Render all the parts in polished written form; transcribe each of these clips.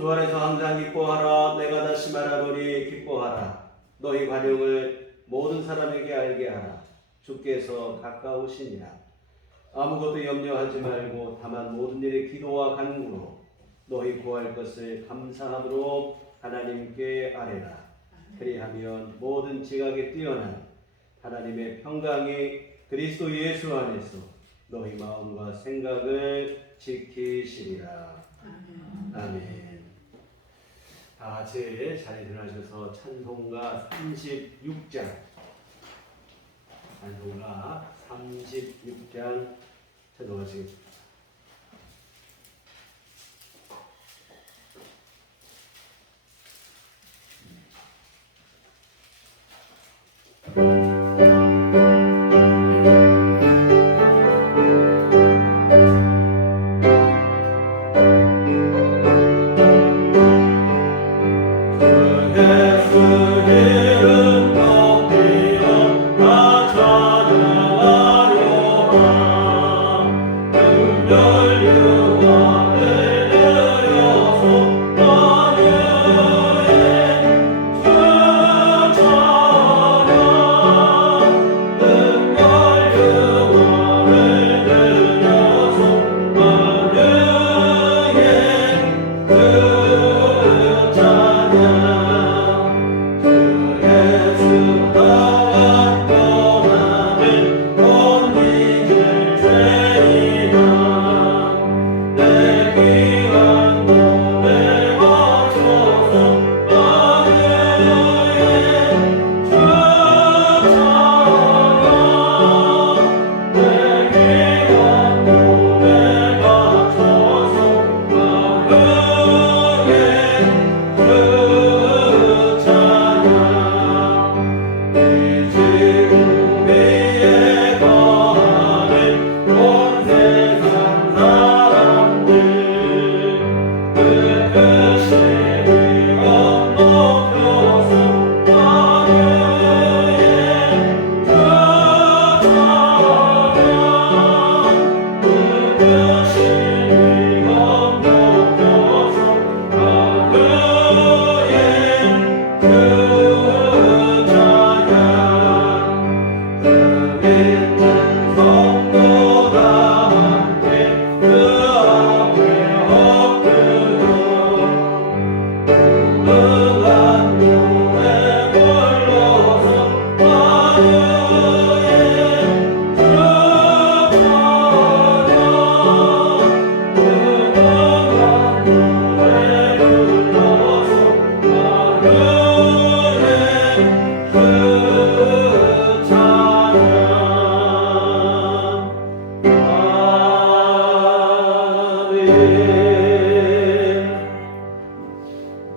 주 안에서 항상 기뻐하라. 내가 다시 말하노니 기뻐하라. 너희 관용을 모든 사람에게 알게 하라. 주께서 가까우시니라. 아무것도 염려하지 말고 다만 모든 일에 기도와 간구로 너희 구할 것을 감사함으로 하나님께 아뢰라. 그리하면 모든 지각에 뛰어난 하나님의 평강이 그리스도 예수 안에서 너희 마음과 생각을 지키시리라. 아멘. 다 같이 자리에 들어가셔서 찬송가 36장 찬송가 36장 찬송하시겠습니다.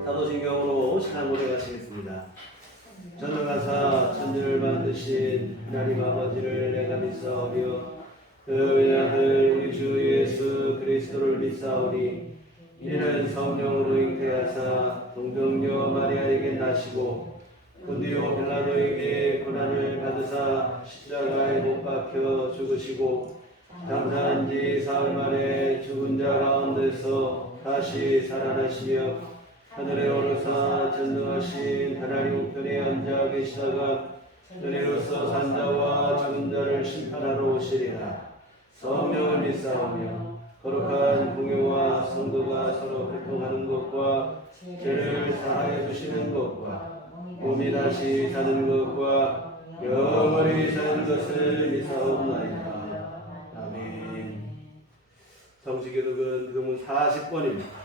사도신경으로 신앙 고백하시겠습니다. 전능하사 천지를 만드신 하나님 아버지를 내가 믿사오며 그 아들 우리 주 예수 그리스도를 믿사오니 이는 성령으로 잉태하사 동정녀 마리아에게 나시고 본디오 빌라도에게 고난을 받으사 십자가에 못 박혀 죽으시고 장사한 지 사흘 만에 죽은 자 가운데서 다시 살아나시며 하늘에 오르사 전능하신 하나님 우편에 앉아 계시다가 은혜로서 산 자와 죽은 자를 심판하러 오시리라. 성령을 믿사오며 거룩한 공회와 성도가 서로 교통하는 것과 죄를 사하여 주시는 것과 몸이 다시 사는 것과 영원히 사는 것을 믿사옵나이다. 아멘. 성지기독은 교문 40번입니다.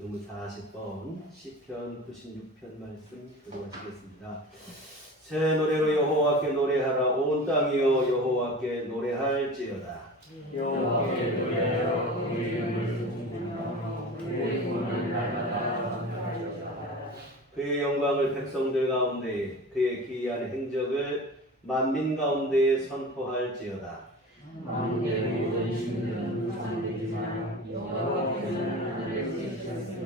교문 40번 시편 96편 말씀 들어가시겠습니다. 새 노래로 여호와께 노래하라. 온 땅이여 여호와께 노래할지어다. 여호와께 노래하여 그의 이름을 공분하며 그의 구원을 날마다 전파하리로다. 그의 영광을 백성들 가운데 그의 기이한 행적을 만민 가운데에 선포할지어다. 만국의 모든 신들은 상되지만 여호와께서는 하늘에 계시셨습니다.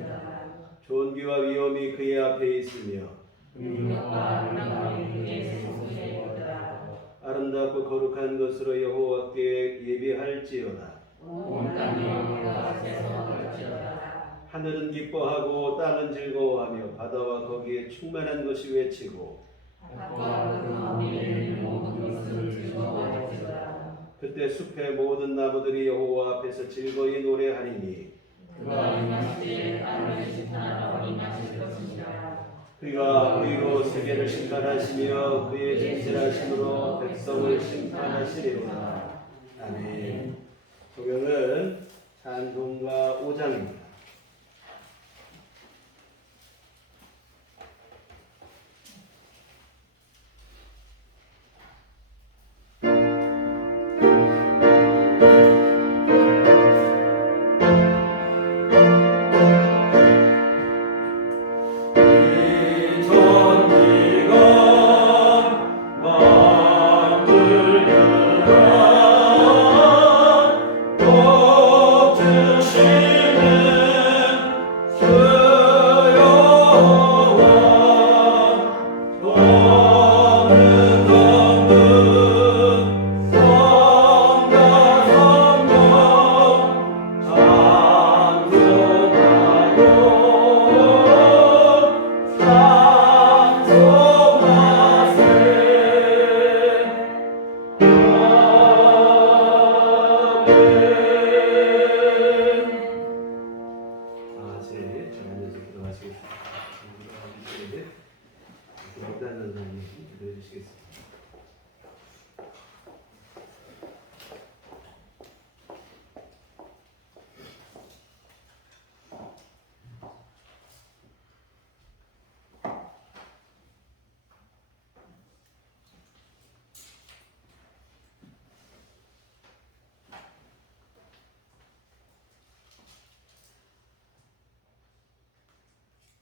좋은 존귀와 위엄이 그의 앞에 있으며 능력과 아름다움이 그의 성소이로다. 아름답고 거룩한 것으로 여호와께 예비할지어다. 온 땅이 여호와 앞에서 걸지어다. 하늘은 기뻐하고 땅은 즐거워하며 바다와 거기에 충만한 것이 외치고 밭과 그 가운데 있는 모든 것을 즐거워할지어다. 그때 숲의 모든 나무들이 여호와 앞에서 즐거이 노래하리니 그가 임하실 때 땅을 심판하러 임하실 것이니라. 그가 우리로 세계를 심판하시며 그의 진실하심으로 백성을 심판하시리로다. 아멘. 소명은 찬송가 5장입니다.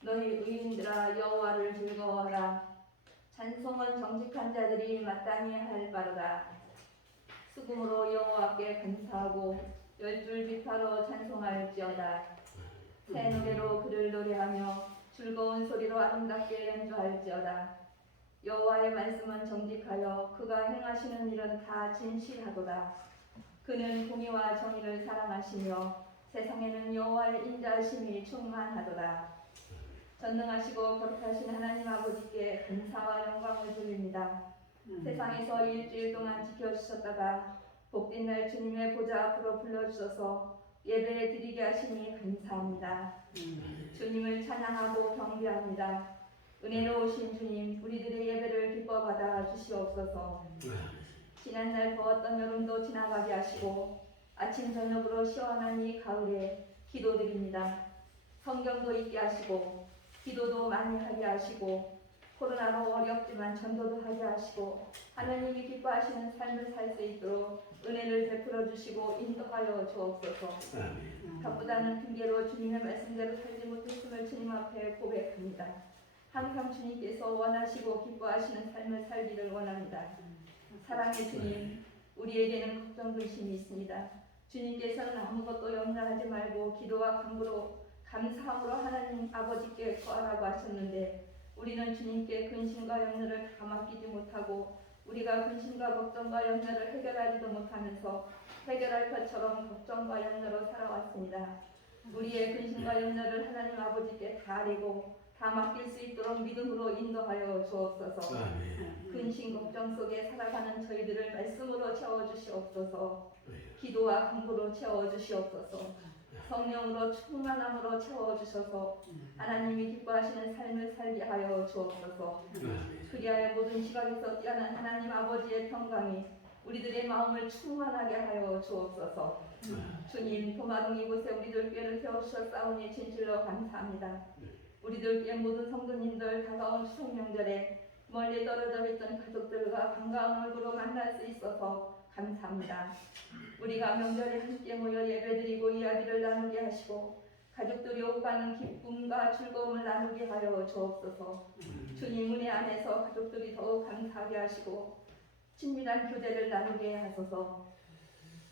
너희 의인들아 여호와를 즐거워하라. 찬송은 정직한 자들이 마땅히 할 바로다. 수금으로 여호와께 감사하고 열줄 비파로 찬송할지어다. 새 노래로 그를 노래하며 즐거운 소리로 아름답게 연주할지어다. 여호와의 말씀은 정직하여 그가 행하시는 일은 다 진실하도다. 그는 공의와 정의를 사랑하시며 세상에는 여호와의 인자하심이 충만하도다. 전능하시고 거룩하신 하나님 아버지께 감사와 영광을 돌립니다. 세상에서 일주일 동안 지켜주셨다가 복된 날 주님의 보좌 앞으로 불러주셔서 예배에 드리게 하시니 감사합니다. 주님을 찬양하고 경배합니다. 은혜로우신 주님, 우리들의 예배를 기뻐 받아 주시옵소서. 지난날 더웠던 여름도 지나가게 하시고 아침 저녁으로 시원한 이 가을에 기도드립니다. 성경도 읽게 하시고 기도도 많이 하게 하시고 코로나로 어렵지만 전도도 하게 하시고 하나님이 기뻐하시는 삶을 살 수 있도록 은혜를 베풀어 주시고 인도하여 주옵소서. 바쁘다는 핑계로 주님의 말씀대로 살지 못했음을 주님 앞에 고백합니다. 항상 주님께서 원하시고 기뻐하시는 삶을 살기를 원합니다. 사랑의 주님, 우리에게는 걱정 근심이 있습니다. 주님께서는 아무것도 염려하지 말고 기도와 간구로 감사함으로 하나님 아버지께 구하라고 하셨는데 우리는 주님께 근심과 염려를 다 맡기지 못하고 우리가 근심과 걱정과 염려를 해결하지도 못하면서 해결할 것처럼 걱정과 염려로 살아왔습니다. 우리의 근심과 염려를 하나님 아버지께 다 아리고 다 맡길 수 있도록 믿음으로 인도하여 주옵소서. 근심 걱정 속에 살아가는 저희들을 말씀으로 채워주시옵소서. 기도와 간구로 채워주시옵소서. 성령으로 충만함으로 채워주셔서 하나님이 기뻐하시는 삶을 살게 하여 주옵소서. 그리하여 모든 시각에서 뛰어난 하나님 아버지의 평강이 우리들의 마음을 충만하게 하여 주옵소서. 주님, 도마동 이곳에 우리들 교회를 세워주셨사오니 진실로 감사합니다. 우리들 교회 모든 성도님들 다가온 추석 명절에 멀리 떨어져 있던 가족들과 반가운 얼굴로 만날 수 있어서 감사합니다. 우리가 명절에 함께 모여 예배드리고 이야기를 나누게 하시고 가족들이 오가는 기쁨과 즐거움을 나누게 하여 주옵소서. 주님 은혜 안에서 가족들이 더욱 감사하게 하시고 친밀한 교제를 나누게 하소서.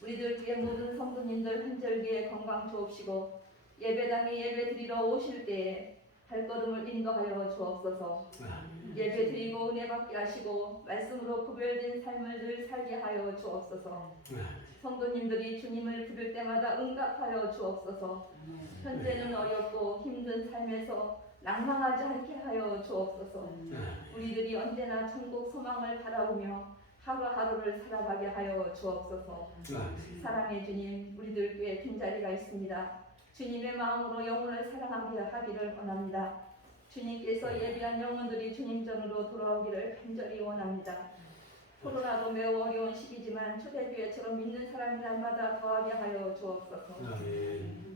우리들 교회 모든 성도님들 한절기에 건강 주옵시고 예배당에 예배드리러 오실 때에 발걸음을 인도하여 주옵소서. 예배 드리고 은혜 받게 하시고 말씀으로 구별된 삶을 늘 살게 하여 주옵소서. 성도님들이 주님을 부를 때마다 응답하여 주옵소서. 현재는 어렵고 힘든 삶에서 낭망하지 않게 하여 주옵소서. 우리들이 언제나 천국 소망을 바라보며 하루하루를 살아가게 하여 주옵소서. 사랑의 주님, 우리들 꽤 빈자리가 있습니다. 주님의 마음으로 영혼을 사랑하게 하기를 원합니다. 주님께서 예비한 영혼들이 주님 전으로 돌아오기를 간절히 원합니다. 코로나도 매우 어려운 시기지만 초대교회처럼 믿는 사람이 날마다 더하게 하여 주옵소서.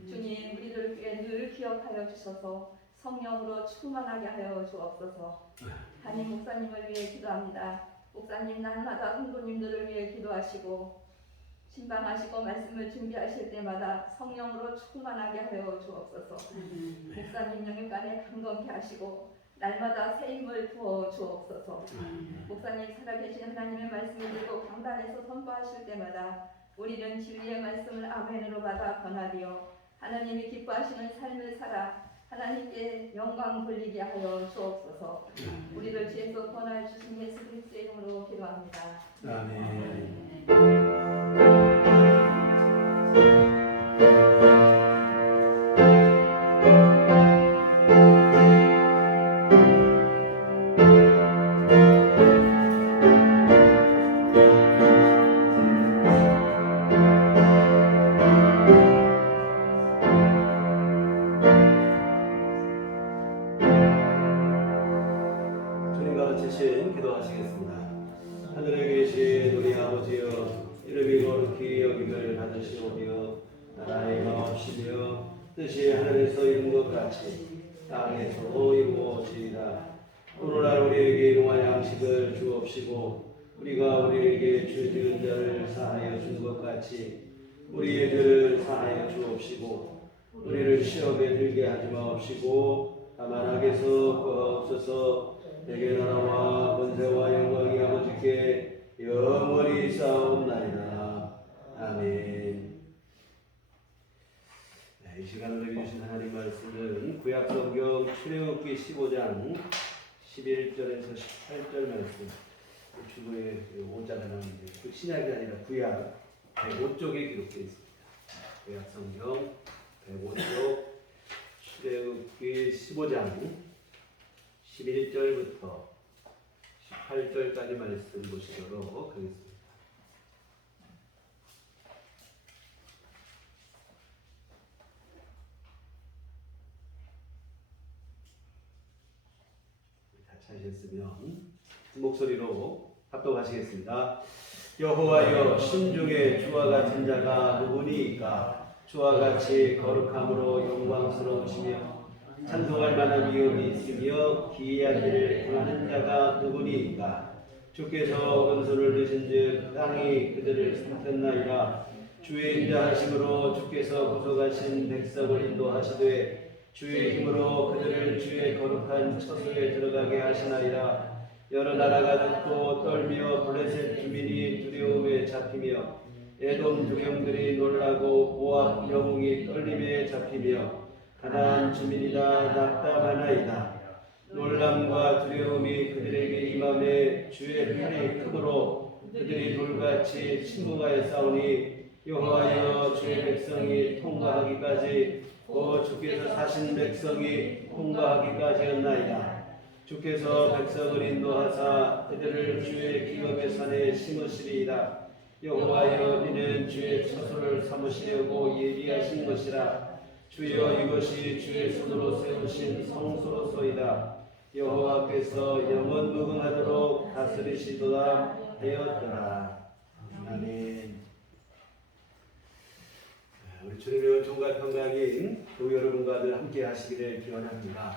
주님, 우리들 꽤 늘 기억하여 주셔서 성령으로 충만하게 하여 주옵소서. 담임 목사님을 위해 기도합니다. 목사님 날마다 성도님들을 위해 기도하시고 신방하시고 말씀을 준비하실 때마다 성령으로 충만하게 하여 주옵소서. 목사님 영육간에 강건케 하시고 날마다 새 힘을 부어 주옵소서. 목사님 살아계신 하나님의 말씀을 들고 강단에서 선포하실 때마다 우리는 진리의 말씀을 아멘으로 받아 전하리요 하나님이 기뻐하시는 삶을 살아 하나님께 영광 돌리게 하여 주옵소서. 우리를 지혜서 권하여 주신 예수 그리스도의 이름으로 기도합니다. 아멘. 주님과 같이 기도하시겠습니다. 하늘에 계신 우리 아버지여, 이름이 거룩히 여김을 받으시오며 나라의 마옵시며 뜻이 하늘에서 이룬 것 같이 땅에서도 이루어지이다. 오늘날 우리에게 일용할 양식을 주옵시고 우리가 우리에게 죄 지은 자를 사하여 준 것 같이 우리의 죄를 사하여 주옵시고 우리를 시험에 들게 하지 마옵시고 다만 악에서 구하옵소서. 내게 나라와 권세와 영광이 아버지께 영원히 쌓옵나이다. 아멘. 이 시간을 내주신 하나님 말씀은 구약성경 출애굽기 15장 11절에서 18절 말씀, 주보에 5자가 나오는데 그 신약이 아니라 구약 105쪽에 기록되어 있습니다. 구약성경 105쪽 출애굽기 15장 11절부터 18절까지 말씀 보시도록 하겠습니다. 다 찾으셨으면 목소리로 합독하시겠습니다. 여호와여, 신중에 주와 같은 자가 누구니이까? 주와 같이 거룩함으로 영광스러우시며 찬송할 만한 위엄이 있으며 기이한 일을 행하는 자가 누구니이까? 주께서 은손을 드신즉 땅이 그들을 삼켰나이다. 주의 인자하심으로 주께서 구속하신 백성을 인도하시되 주의 힘으로 그들을 주의 거룩한 처소에 들어가게 하시나이다. 여러 나라가 듣고 떨며 블레셋 주민이 두려움에 잡히며 에돔 두령들이 놀라고 모압 영웅이 떨림에 잡히며 가나안 주민이다 낙담하나이다. 놀람과 두려움이 그들에게 임함에 주의 팔이 크므로 그들이 돌같이 침묵하여 싸우니 여호와여, 주의 백성이 통과하기까지 주께서 사신 백성이 통과하기까지였나이다. 주께서 백성을 인도하사 그들을 주의 기업의 산에 심으시리이다. 여호와여, 이는 주의 처소를 삼으시려고 예비하신 것이라. 주여, 이것이 주의 손으로 세우신 성소로소이다. 여호와께서 영원 무궁하도록 다스리시도다 하였더라. 아멘. 우리 주님의 은총과 평강이 교회 여러분과 늘 함께 하시기를 기원합니다.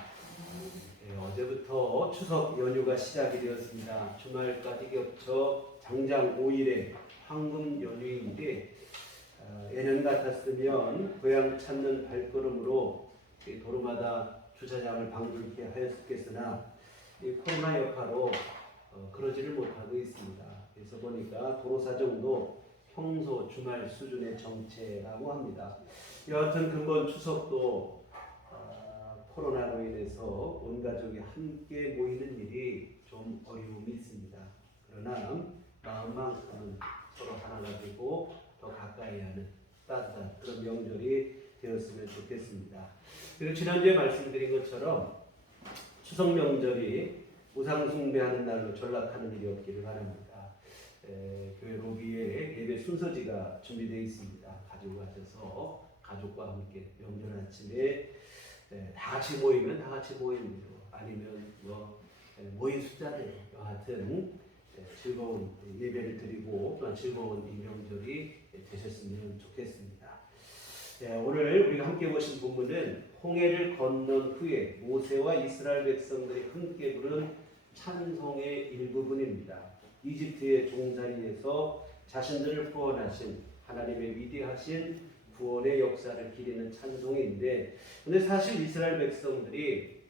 어제부터 추석 연휴가 시작이 되었습니다. 주말까지 겹쳐 장장 5일의 황금 연휴인데 예년 같았으면 고향 찾는 발걸음으로 도로마다 주차장을 방불케 하였겠으나 이 코로나 여파로 그러지를 못하고 있습니다. 그래서 보니까 도로 사정도 평소 주말 수준의 정체라고 합니다. 여하튼 근본 추석도 코로나로 인해서 온 가족이 함께 모이는 일이 좀 어려움이 있습니다. 그러나 마음만큼은 서로 하나가 되고 더 가까이 하는 따뜻한 그런 명절이 되었으면 좋겠습니다. 그리고 지난주에 말씀드린 것처럼 추석 명절이 우상 숭배하는 날로 전락하는 일이 없기를 바랍니다. 교회 로비에 예배 순서지가 준비되어 있습니다. 가지고 가셔서 가족과 함께 명절 아침에 다 같이 모이면 다 같이 모이는 거 아니면 모인 숫자대로 여하튼 즐거운 예배를 드리고 또한 즐거운 이 명절이 되셨으면 좋겠습니다. 오늘 우리가 함께 보신 본문은 홍해를 건넌 후에 모세와 이스라엘 백성들이 함께 부른 찬송의 일부분입니다. 이집트의 종살이에서 자신들을 구원하신 하나님의 위대하신 구원의 역사를 기리는 찬송인데, 근데 사실 이스라엘 백성들이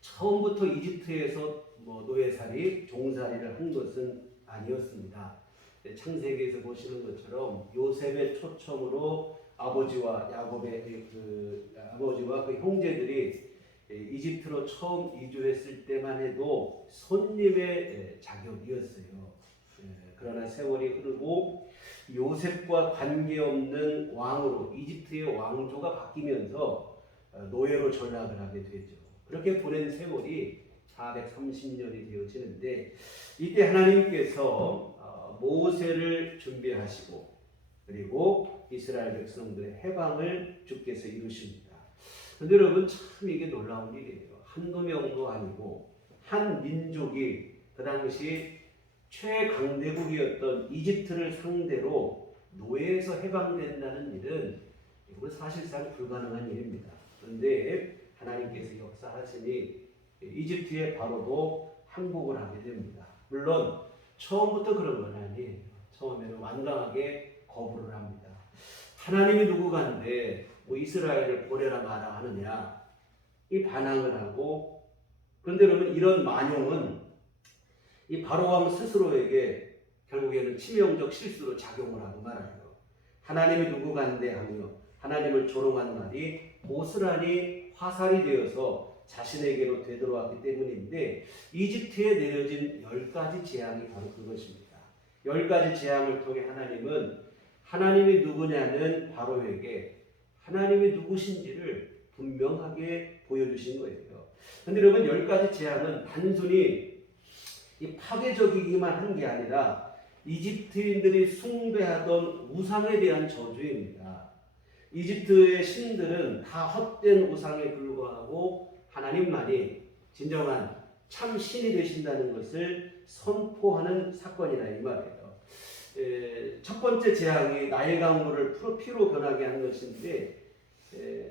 처음부터 이집트에서 노예살이, 종살이를 한 것은 아니었습니다. 창세기에서 보시는 것처럼 요셉의 초청으로 아버지와 야곱의 아버지와 그 형제들이 이집트로 처음 이주했을 때만 해도 손님의 자격이었어요. 그러나 세월이 흐르고 요셉과 관계없는 왕으로 이집트의 왕조가 바뀌면서 노예로 전락을 하게 되죠. 그렇게 보낸 세월이 430년이 되어지는데, 이때 하나님께서 모세를 준비하시고 그리고 이스라엘 백성들의 해방을 주께서 이루십니다. 그런데 여러분, 참 이게 놀라운 일이에요. 한두 명도 아니고 한 민족이 그 당시 최강대국이었던 이집트를 상대로 노예에서 해방된다는 일은 이건 사실상 불가능한 일입니다. 그런데 하나님께서 역사하시니 이집트의 바로도 항복을 하게 됩니다. 물론 처음부터 그런 건 아니에요. 처음에는 완강하게 거부를 합니다. 하나님이 누구간데 이스라엘을 보내라 마라 하느냐, 이 반항을 하고, 그런데 여러분, 이런 만용은 이 바로왕 스스로에게 결국에는 치명적 실수로 작용을 하고 말아요. 하나님이 누구간데 하며 하나님을 조롱한 말이 고스란히 화살이 되어서 자신에게로 되돌아왔기 때문인데, 이집트에 내려진 10가지 재앙이 바로 그것입니다. 10가지 재앙을 통해 하나님은 하나님이 누구냐는 바로에게 하나님이 누구신지를 분명하게 보여주신 거예요. 그런데 여러분, 10가지 재앙은 단순히 이 파괴적이기만 한 게 아니라 이집트인들이 숭배하던 우상에 대한 저주입니다. 이집트의 신들은 다 헛된 우상에 불과하고 하나님만이 진정한 참 신이 되신다는 것을 선포하는 사건이라 이 말이에요. 첫 번째 재앙이 나일 강물을 피로 변하게 한 것인데,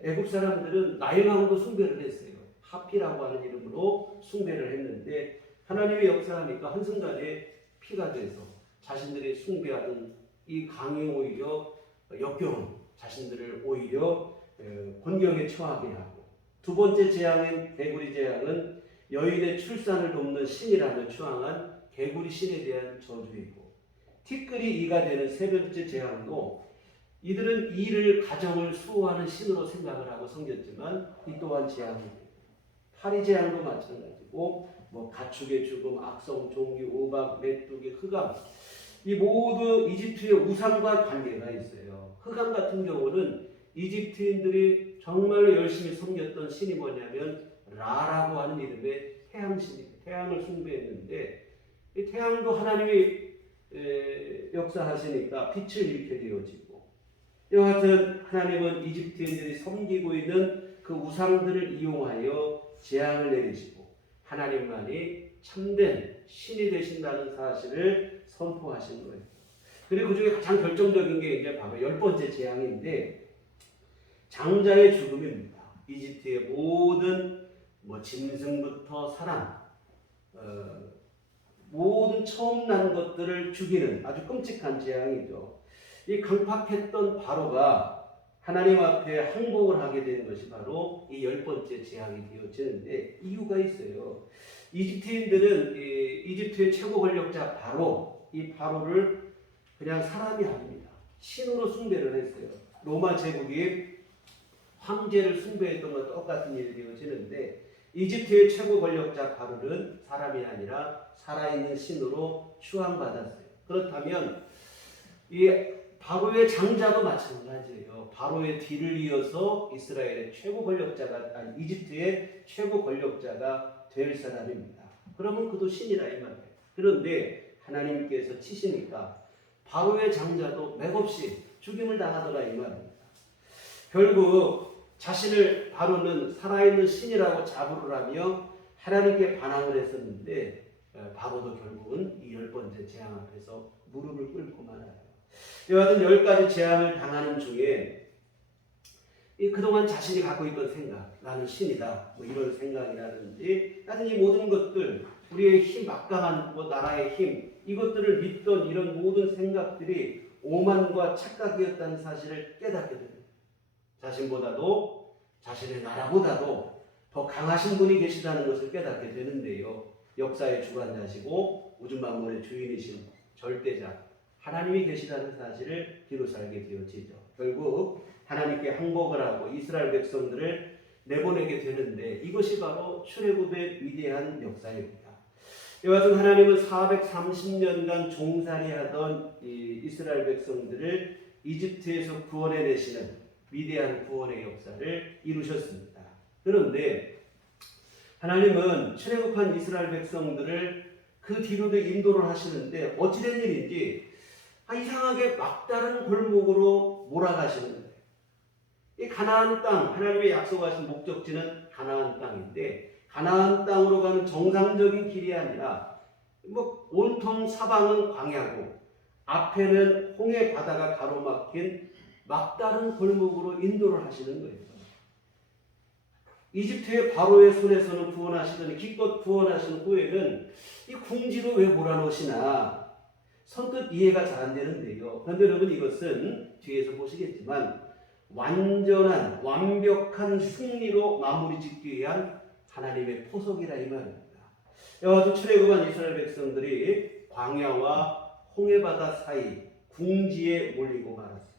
애굽 사람들은 나일 강도 숭배를 했어요. 하피라고 하는 이름으로 숭배를 했는데, 하나님의 역사하니까 한순간에 피가 돼서 자신들이 숭배하던 이 강이 오히려 역겨운 자신들을 오히려 곤경에 처하게 하고, 두 번째 재앙인 개구리 재앙은 여인의 출산을 돕는 신이라며 추앙한 개구리 신에 대한 저주이고, 티끌이 이가 되는 세 번째 재앙도 이들은 이를 가정을 수호하는 신으로 생각을 하고 섬겼지만 이 또한 재앙입니다. 파리 재앙도 마찬가지고 가축의 죽음, 악성, 종기, 우박, 메뚜기, 흑암, 이 모두 이집트의 우상과 관계가 있어요. 흑암 같은 경우는 이집트인들이 정말로 열심히 섬겼던 신이 뭐냐면 라라고 하는 이름의 태양신입니다. 태양을 숭배했는데 이 태양도 하나님이 역사하시니까 빛을 잃게 되어지고, 여하튼 하나님은 이집트인들이 섬기고 있는 그 우상들을 이용하여 재앙을 내리시고 하나님만이 참된 신이 되신다는 사실을 선포하신 거예요. 그리고 그 중에 가장 결정적인 게 이제 바로 10번째 재앙인데, 장자의 죽음입니다. 이집트의 모든 짐승부터 사람, 모든 처음 난 것들을 죽이는 아주 끔찍한 재앙이죠. 이 강팍했던 바로가 하나님 앞에 항복을 하게 되는 것이 바로 이 10번째 재앙이 되어지는데, 이유가 있어요. 이집트인들은 이집트의 최고 권력자 바로, 이 바로를 그냥 사람이 아닙니다. 신으로 숭배를 했어요. 로마 제국이 황제를 숭배했던 것과 똑같은 일이 되어지는데 이집트의 최고 권력자 바로는 사람이 아니라 살아있는 신으로 추앙받았어요. 그렇다면 이 바로의 장자도 마찬가지예요. 바로의 뒤를 이어서 이스라엘의 최고 권력자가 아니 이집트의 최고 권력자가 될 사람입니다. 그러면 그도 신이라 이 말이에요. 그런데 하나님께서 치시니까 바로의 장자도 맥없이 죽임을 당하더라 이 말입니다. 결국 자신을 바로는 살아있는 신이라고 자부를 하며 하나님께 반항을 했었는데 바로도 결국은 이 10번째 재앙 앞에서 무릎을 꿇고 말아요. 이와 같은 10가지 재앙을 당하는 중에 그동안 자신이 갖고 있던 생각, 나는 신이다, 뭐 이런 생각이라든지, 하여튼 이 모든 것들, 우리의 힘, 막강한 나라의 힘, 이것들을 믿던 이런 모든 생각들이 오만과 착각이었다는 사실을 깨닫게 됩니다. 자신보다도, 자신의 나라보다도 더 강하신 분이 계시다는 것을 깨닫게 되는데요. 역사의 주관자시고 우주 만물의 주인이신 절대자, 하나님이 계시다는 사실을 비로소 알게 되어지죠. 결국 하나님께 항복을 하고 이스라엘 백성들을 내보내게 되는데 이것이 바로 출애굽의 위대한 역사입니다. 이와 같은 하나님은 430년간 종살이하던 이스라엘 백성들을 이집트에서 구원해내시는 위대한 구원의 역사를 이루셨습니다. 그런데 하나님은 출애굽한 이스라엘 백성들을 그 뒤로도 인도를 하시는데 어찌된 일인지 이상하게 막다른 골목으로 몰아가시는 거예요. 이 가나안 땅, 하나님의 약속하신 목적지는 가나안 땅인데 가나안 땅으로 가는 정상적인 길이 아니라 온통 사방은 광야고 앞에는 홍해 바다가 가로막힌 막다른 골목으로 인도를 하시는 거예요. 이집트의 바로의 손에서는 구원하시더니 기껏 구원하신 후에는 이 궁지로 왜 몰아넣으시나 선뜻 이해가 잘 안 되는데요. 그런데 여러분 이것은 뒤에서 보시겠지만 완벽한 승리로 마무리 짓기 위한 하나님의 포석이라 이 말입니다. 이와 같은 출애굽한 이스라엘 백성들이 광야와 홍해바다 사이 궁지에 몰리고 말았어요.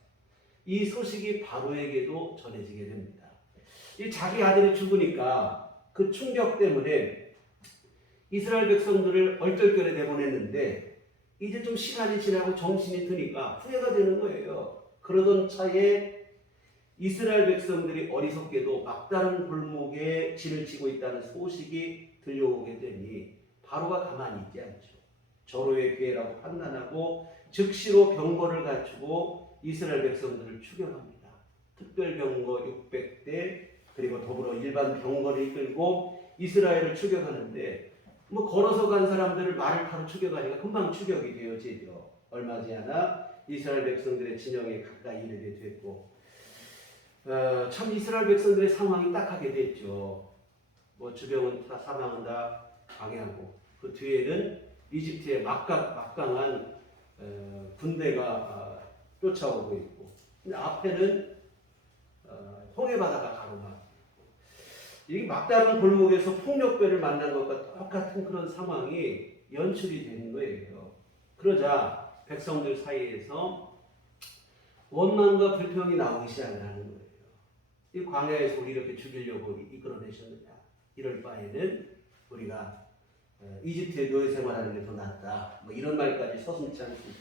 이 소식이 바로에게도 전해지게 됩니다. 이 자기 아들이 죽으니까 그 충격 때문에 이스라엘 백성들을 얼떨결에 내보냈는데 이제 좀 시간이 지나고 정신이 드니까 후회가 되는 거예요. 그러던 차에 이스라엘 백성들이 어리석게도 막다른 골목에 진을 치고 있다는 소식이 들려오게 되니 바로가 가만히 있지 않죠. 절호의 기회라고 판단하고 즉시로 병거를 갖추고 이스라엘 백성들을 추격합니다. 특별병거 600대 그리고 더불어 일반 병거를 이끌고 이스라엘을 추격하는데 걸어서 간 사람들을 말을 타고 추격하니까 금방 추격이 되어지죠. 얼마 지않아 이스라엘 백성들의 진영에 가까이 이르게 됐고 참 이스라엘 백성들의 상황이 딱하게 됐죠. 주병은 다 사망은 다 방해하고 그 뒤에는 이집트의 막강한 군대가 쫓아오고 있고 근데 앞에는 홍해바다가 가로막히고 이 막다른 골목에서 폭력배를 만난 것과 똑같은 그런 상황이 연출이 되는 거예요. 그러자 백성들 사이에서 원망과 불평이 나오기 시작하는 거예요. 이 광야에서 우리 이렇게 죽이려고 이끌어내셨느냐. 이럴 바에는 우리가 이집트에 노예 생활하는 게 더 낫다. 이런 말까지 서슴지 않습니다.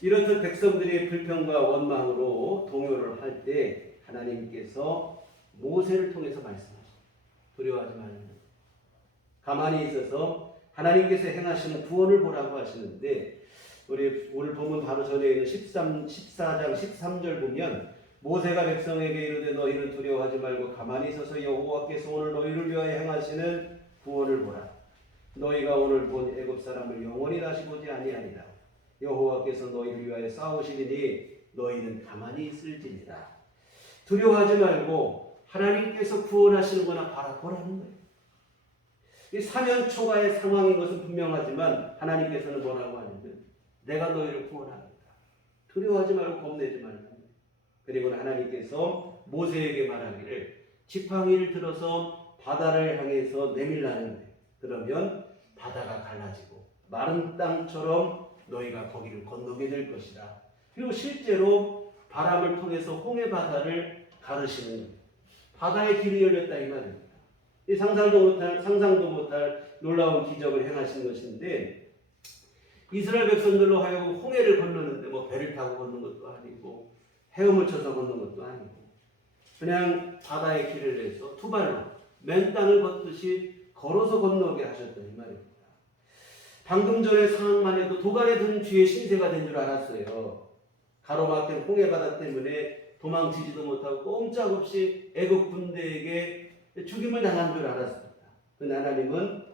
이렇듯 백성들의 불평과 원망으로 동요를 할 때 하나님께서 모세를 통해서 말씀하십니다. 두려워하지 말라. 가만히 있어서 하나님께서 행하시는 구원을 보라고 하시는데 우리 오늘 보면 바로 전에 있는 14장 13절 보면 모세가 백성에게 이르되 너희는 두려워하지 말고 가만히 있어서 여호와께서 오늘 너희를 위하여 행하시는 구원을 보라. 너희가 오늘 본 애굽 사람을 영원히 다시 보지 아니하리라. 여호와께서 너희를 위하여 싸우시리니 너희는 가만히 있을지니라. 두려워하지 말고 하나님께서 구원하시는 거나 바라보라는 거예요. 이 사면 초과의 상황인 것은 분명하지만 하나님께서는 뭐라고 하냐면 내가 너희를 구원하겠다. 두려워하지 말고 겁내지 말라. 그리고 하나님께서 모세에게 말하기를 지팡이를 들어서 바다를 향해서 내밀라는 거예요. 그러면 바다가 갈라지고 마른 땅처럼 너희가 거기를 건너게 될 것이다. 그리고 실제로 바람을 통해서 홍해 바다를 가르시는 바다의 길이 열렸다 이 말입니다. 이 상상도 못할 놀라운 기적을 행하신 것인데 이스라엘 백성들로 하여금 홍해를 건너는데 뭐 배를 타고 걷는 것도 아니고 헤엄을 쳐서 걷는 것도 아니고 그냥 바다의 길을 내서 두 발로 맨 땅을 걷듯이 걸어서 건너게 하셨다 이 말입니다. 방금 전의 상황만 해도 도간에 든 쥐의 신세가 된 줄 알았어요. 가로막힌 홍해바다 때문에 도망치지도 못하고 꼼짝없이 애국 군대에게 죽임을 당한 줄 알았습니다. 그런데 하나님은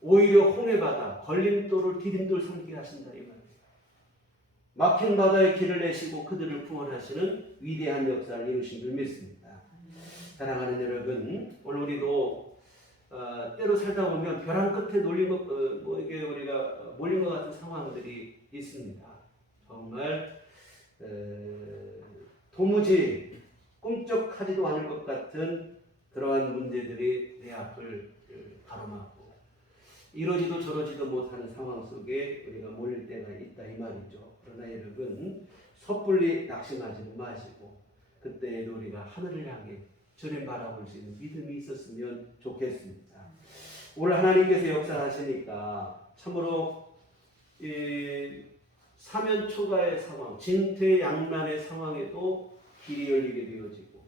오히려 홍해바다 걸림돌을 디딤돌 삼게 하신다 이 말입니다. 막힌 바다의 길을 내시고 그들을 구원하시는 위대한 역사를 이루신 줄 믿습니다. 사랑하는 여러분, 오늘 우리도 때로 살다 보면 벼랑 끝에 놀린 것, 이게 우리가 몰린 것 같은 상황들이 있습니다. 정말 도무지 꿈쩍하지도 않을 것 같은 그러한 문제들이 내 앞을 가로막고 이러지도 저러지도 못하는 상황 속에 우리가 몰릴 때가 있다 이 말이죠. 그러나 여러분 섣불리 낙심하지 마시고 그때에도 우리가 하늘을 향해 주님 바라볼 수 있는 믿음이 있었으면 좋겠습니다. 오늘 하나님께서 역사하시니까 참으로 사면초가의 상황, 진퇴양난의 상황에도 길이 열리게 되어지고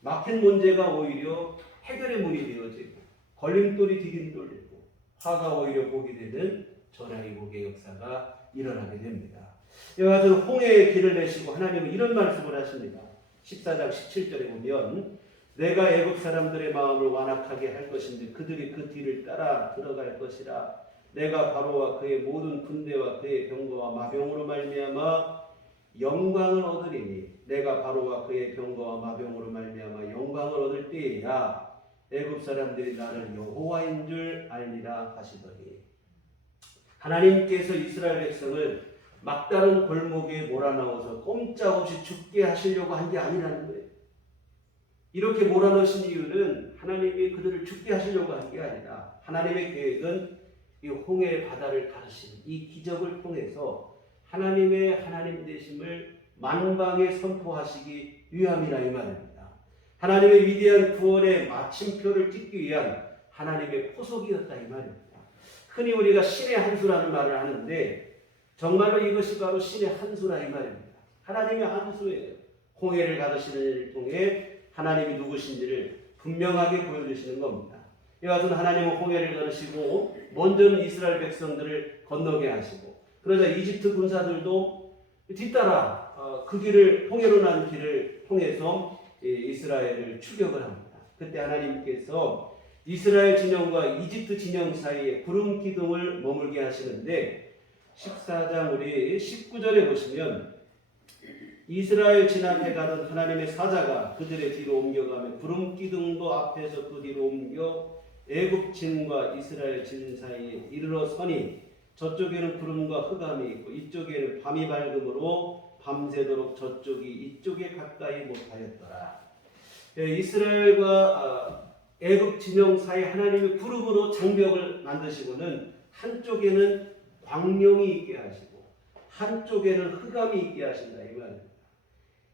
막힌 문제가 오히려 해결의 문이 되어지고 걸림돌이 디딤돌 되고 화가 오히려 복이 되는 전하의 복의 역사가 일어나게 됩니다. 이와 같은 홍해의 길을 내시고 하나님은 이런 말씀을 하십니다. 14장 17절에 보면 내가 애굽 사람들의 마음을 완악하게 할 것인데 그들이 그 뒤를 따라 들어갈 것이라. 내가 바로와 그의 모든 군대와 그의 병거와 마병으로 말미암아 영광을 얻으리니 내가 바로와 그의 병거와 마병으로 말미암아 영광을 얻을 때에야 애굽 사람들이 나를 여호와인 줄 알리라 하시더니 하나님께서 이스라엘 백성을 막다른 골목에 몰아넣어서 꼼짝없이 죽게 하시려고 한 게 아니라는 거예요. 이렇게 몰아넣으신 이유는 하나님이 그들을 죽게 하시려고 한 게 아니라 하나님의 계획은 이 홍해의 바다를 가르치는 이 기적을 통해서 하나님의 하나님 되심을 만방에 선포하시기 위함이라 이 말입니다. 하나님의 위대한 구원의 마침표를 찍기 위한 하나님의 포석이었다 이 말입니다. 흔히 우리가 신의 한 수라는 말을 하는데 정말로 이것이 바로 신의 한 수라 이 말입니다. 하나님의 한 수예요. 홍해를 가르치는 일을 통해 하나님이 누구신지를 분명하게 보여주시는 겁니다. 이와 같은 하나님은 홍해를 가르치고 먼저는 이스라엘 백성들을 건너게 하시고 그러자 이집트 군사들도 뒤따라 그 길을 홍해로 난 길을 통해서 이스라엘을 추격을 합니다. 그때 하나님께서 이스라엘 진영과 이집트 진영 사이에 구름 기둥을 머물게 하시는데 14장 우리 19절에 보시면 이스라엘 진 앞에 가던 하나님의 사자가 그들의 뒤로 옮겨가며 구름 기둥도 앞에서 그 뒤로 옮겨 애굽 진과 이스라엘 진 사이에 이르러 서니 저쪽에는 구름과 흑암이 있고 이쪽에는 밤이 밝음으로 밤새도록 저쪽이 이쪽에 가까이 못하였더라. 이스라엘과 애굽 진영 사이 하나님이 구름으로 장벽을 만드시고는 한쪽에는 광명이 있게 하시고 한쪽에는 흑암이 있게 하신다 이 말입니다.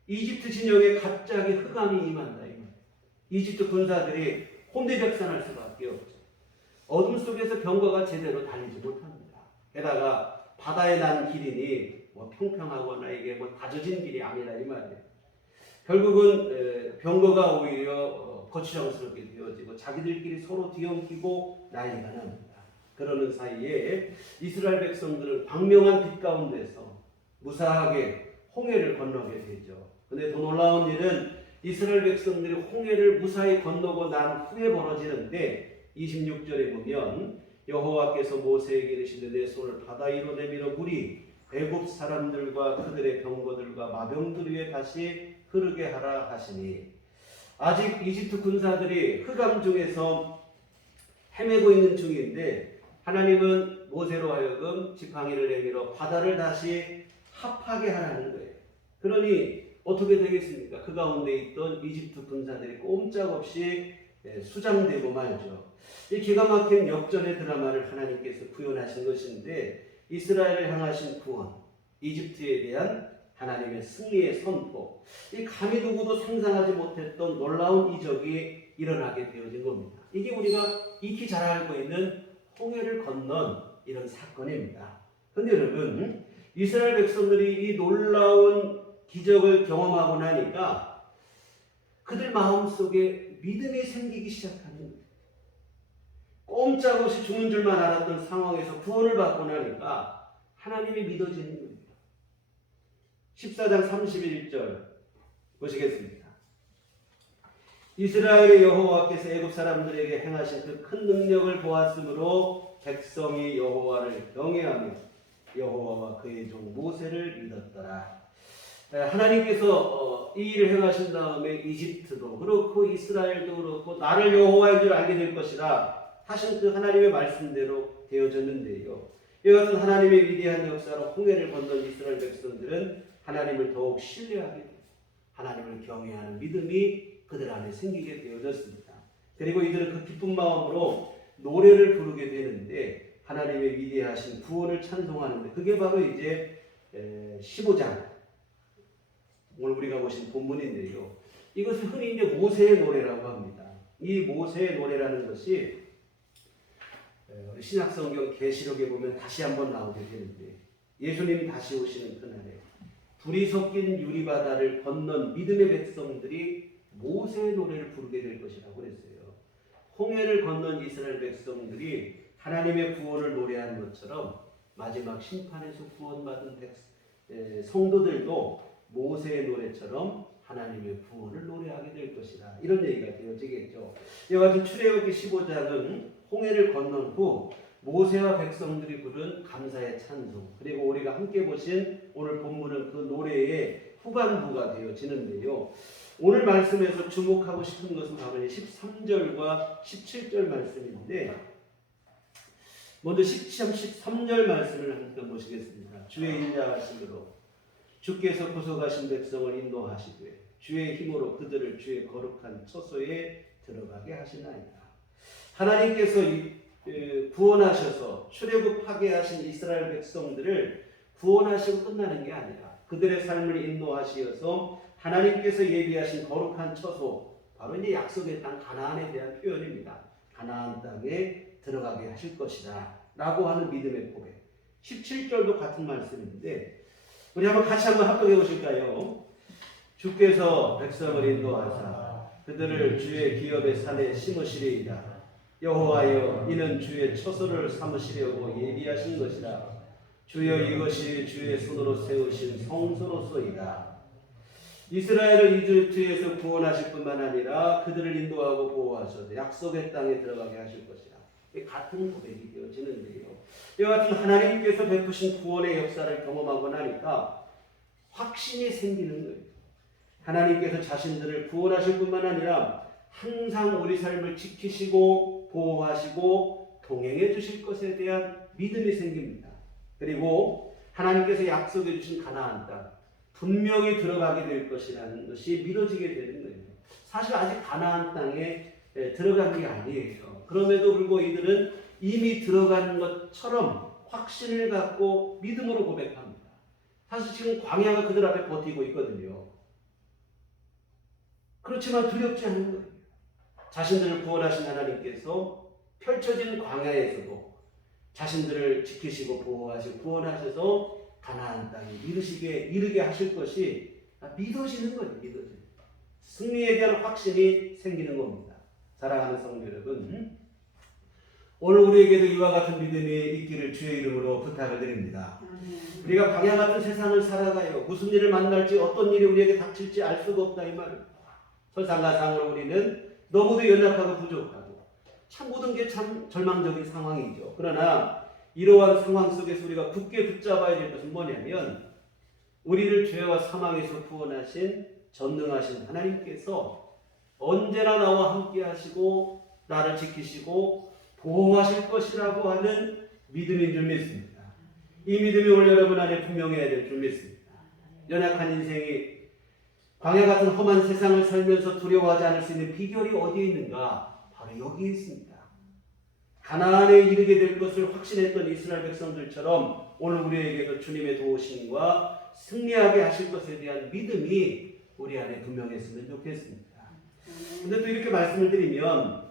이집트 진영에 갑자기 흑암이 임한다 이 말입니다. 이집트 군사들이 혼대백산할 수밖에 없죠. 어둠 속에서 병거가 제대로 달리지 못합니다. 게다가 바다에 난 길이니 평평하거나 이게 다져진 길이 아니라 이 말이에요. 결국은 병거가 오히려 거추장스럽게 되어지고 자기들끼리 서로 뒤엉키고 난리가 납니다. 그러는 사이에 이스라엘 백성들은 광명한 빛 가운데서 무사하게 홍해를 건너게 되죠. 그런데 더 놀라운 일은 이스라엘 백성들이 홍해를 무사히 건너고 난 후에 벌어지는데 26절에 보면 여호와께서 모세에게 이르시되 내 손을 바다 위로 내밀어 물이 애굽 사람들과 그들의 병거들과 마병들 위에 다시 흐르게 하라 하시니 아직 이집트 군사들이 흑암 중에서 헤매고 있는 중인데 하나님은 모세로 하여금 지팡이를 내밀어 바다를 다시 합하게 하라는 거예요. 그러니 어떻게 되겠습니까? 그 가운데 있던 이집트 군사들이 꼼짝없이 수장되고 말죠. 이 기가 막힌 역전의 드라마를 하나님께서 구현하신 것인데 이스라엘을 향하신 구원, 이집트에 대한 하나님의 승리의 선포, 이 감히 누구도 상상하지 못했던 놀라운 이적이 일어나게 되어진 겁니다. 이게 우리가 익히 잘 알고 있는 홍해를 건넌 이런 사건입니다. 그런데 여러분, 이스라엘 백성들이 이 놀라운 기적을 경험하고 나니까 그들 마음속에 믿음이 생기기 시작하는 거예요. 꼼짝없이 죽는 줄만 알았던 상황에서 구원을 받고 나니까 하나님이 믿어지는 거예요. 14장 31절 보시겠습니다. 이스라엘의 여호와께서 애굽 사람들에게 행하신 그 큰 능력을 보았으므로 백성이 여호와를 경외하며 여호와와 그의 종 모세를 믿었더라. 하나님께서 이 일을 행하신 다음에 이집트도 그렇고 이스라엘도 그렇고 나를 여호와인 줄 알게 될 것이라 하신 그 하나님의 말씀대로 되어졌는데요. 이와 같은 하나님의 위대한 역사로 홍해를 건넌 이스라엘 백성들은 하나님을 더욱 신뢰하게 되고 하나님을 경외하는 믿음이 그들 안에 생기게 되어졌습니다. 그리고 이들은 그 기쁜 마음으로 노래를 부르게 되는데 하나님의 위대하신 구원을 찬송하는데 그게 바로 이제 15장 오늘 우리가 보신 본문인데요. 이것을 흔히 이제 모세의 노래라고 합니다. 이 모세의 노래라는 것이 신약성경 계시록에 보면 다시 한번 나오게 되는데 예수님이 다시 오시는 그날에 불이 섞인 유리바다를 건넌 믿음의 백성들이 모세의 노래를 부르게 될 것이라고 그랬어요. 홍해를 건넌 이스라엘 백성들이 하나님의 구원을 노래하는 것처럼 마지막 심판에서 구원받은 성도들도 모세의 노래처럼 하나님의 구원을 노래하게 될 것이다. 이런 얘기가 되어지겠죠. 이와 같은 출애굽기 15장은 홍해를 건넌 후 모세와 백성들이 부른 감사의 찬송, 그리고 우리가 함께 보신 오늘 본문은 그 노래의 후반부가 되어지는데요. 오늘 말씀에서 주목하고 싶은 것은 바로 13절과 17절 말씀인데 먼저 13절 말씀을 함께 보시겠습니다. 주의 인자하심으로 주께서 구속하신 백성을 인도하시되 주의 힘으로 그들을 주의 거룩한 처소에 들어가게 하시나이다. 하나님께서 구원하셔서 출애굽하게 하신 이스라엘 백성들을 구원하시고 끝나는 게 아니라 그들의 삶을 인도하시어서 하나님께서 예비하신 거룩한 처소, 바로 이제 약속의 땅 가나안에 대한 표현입니다. 가나안 땅에 들어가게 하실 것이다 라고 하는 믿음의 고백. 17절도 같은 말씀인데 우리 같이 한번 합독해 보실까요? 주께서 백성을 인도하사 그들을 주의 기업의 산에 심으시리이다. 여호와여, 이는 주의 처소를 삼으시려고 예비하신 것이라. 주여, 이것이 주의 손으로 세우신 성소로소이다. 이스라엘을 이집트에서 구원하실 뿐만 아니라 그들을 인도하고 보호하셔서 약속의 땅에 들어가게 하실 것이라. 같은 고백이 되어지는데요. 이와 같은 하나님께서 베푸신 구원의 역사를 경험하고 나니까 확신이 생기는 거예요. 하나님께서 자신들을 구원하실 뿐만 아니라 항상 우리 삶을 지키시고 보호하시고 동행해 주실 것에 대한 믿음이 생깁니다. 그리고 하나님께서 약속해 주신 가나안 땅 분명히 들어가게 될 것이라는 것이 믿어지게 되는 거예요. 사실 아직 가나안 땅에 들어간 게 아니에요. 그럼에도 불구하고 이들은 이미 들어간 것처럼 확신을 갖고 믿음으로 고백합니다. 사실 지금 광야가 그들 앞에 버티고 있거든요. 그렇지만 두렵지 않은 거예요. 자신들을 구원하신 하나님께서 펼쳐진 광야에서도 자신들을 지키시고 보호하시고 구원하셔서 가나안 땅에 이르게 하실 것이 믿어지는 거예요. 믿어지는. 승리에 대한 확신이 생기는 겁니다. 사랑하는 성도 여러분, 오늘 우리에게도 이와 같은 믿음이 있기를 주의 이름으로 부탁을 드립니다. 우리가 광야 같은 세상을 살아가요. 무슨 일을 만날지 어떤 일이 우리에게 닥칠지 알 수가 없다 이 말입니다. 설상가상으로 우리는 너무도 연약하고 부족하고 참 모든 게 참 절망적인 상황이죠. 그러나 이러한 상황 속에서 우리가 굳게 붙잡아야 될 것은 뭐냐면 우리를 죄와 사망에서 구원하신 전능하신 하나님께서 언제나 나와 함께 하시고 나를 지키시고 보호하실 것이라고 하는 믿음인 줄 믿습니다. 이 믿음이 오늘 여러분 안에 분명해야 될 줄 믿습니다. 연약한 인생이 광야 같은 험한 세상을 살면서 두려워하지 않을 수 있는 비결이 어디에 있는가? 바로 여기에 있습니다. 가나안에 이르게 될 것을 확신했던 이스라엘 백성들처럼 오늘 우리에게도 주님의 도우심과 승리하게 하실 것에 대한 믿음이 우리 안에 분명했으면 좋겠습니다. 근데 또 이렇게 말씀을 드리면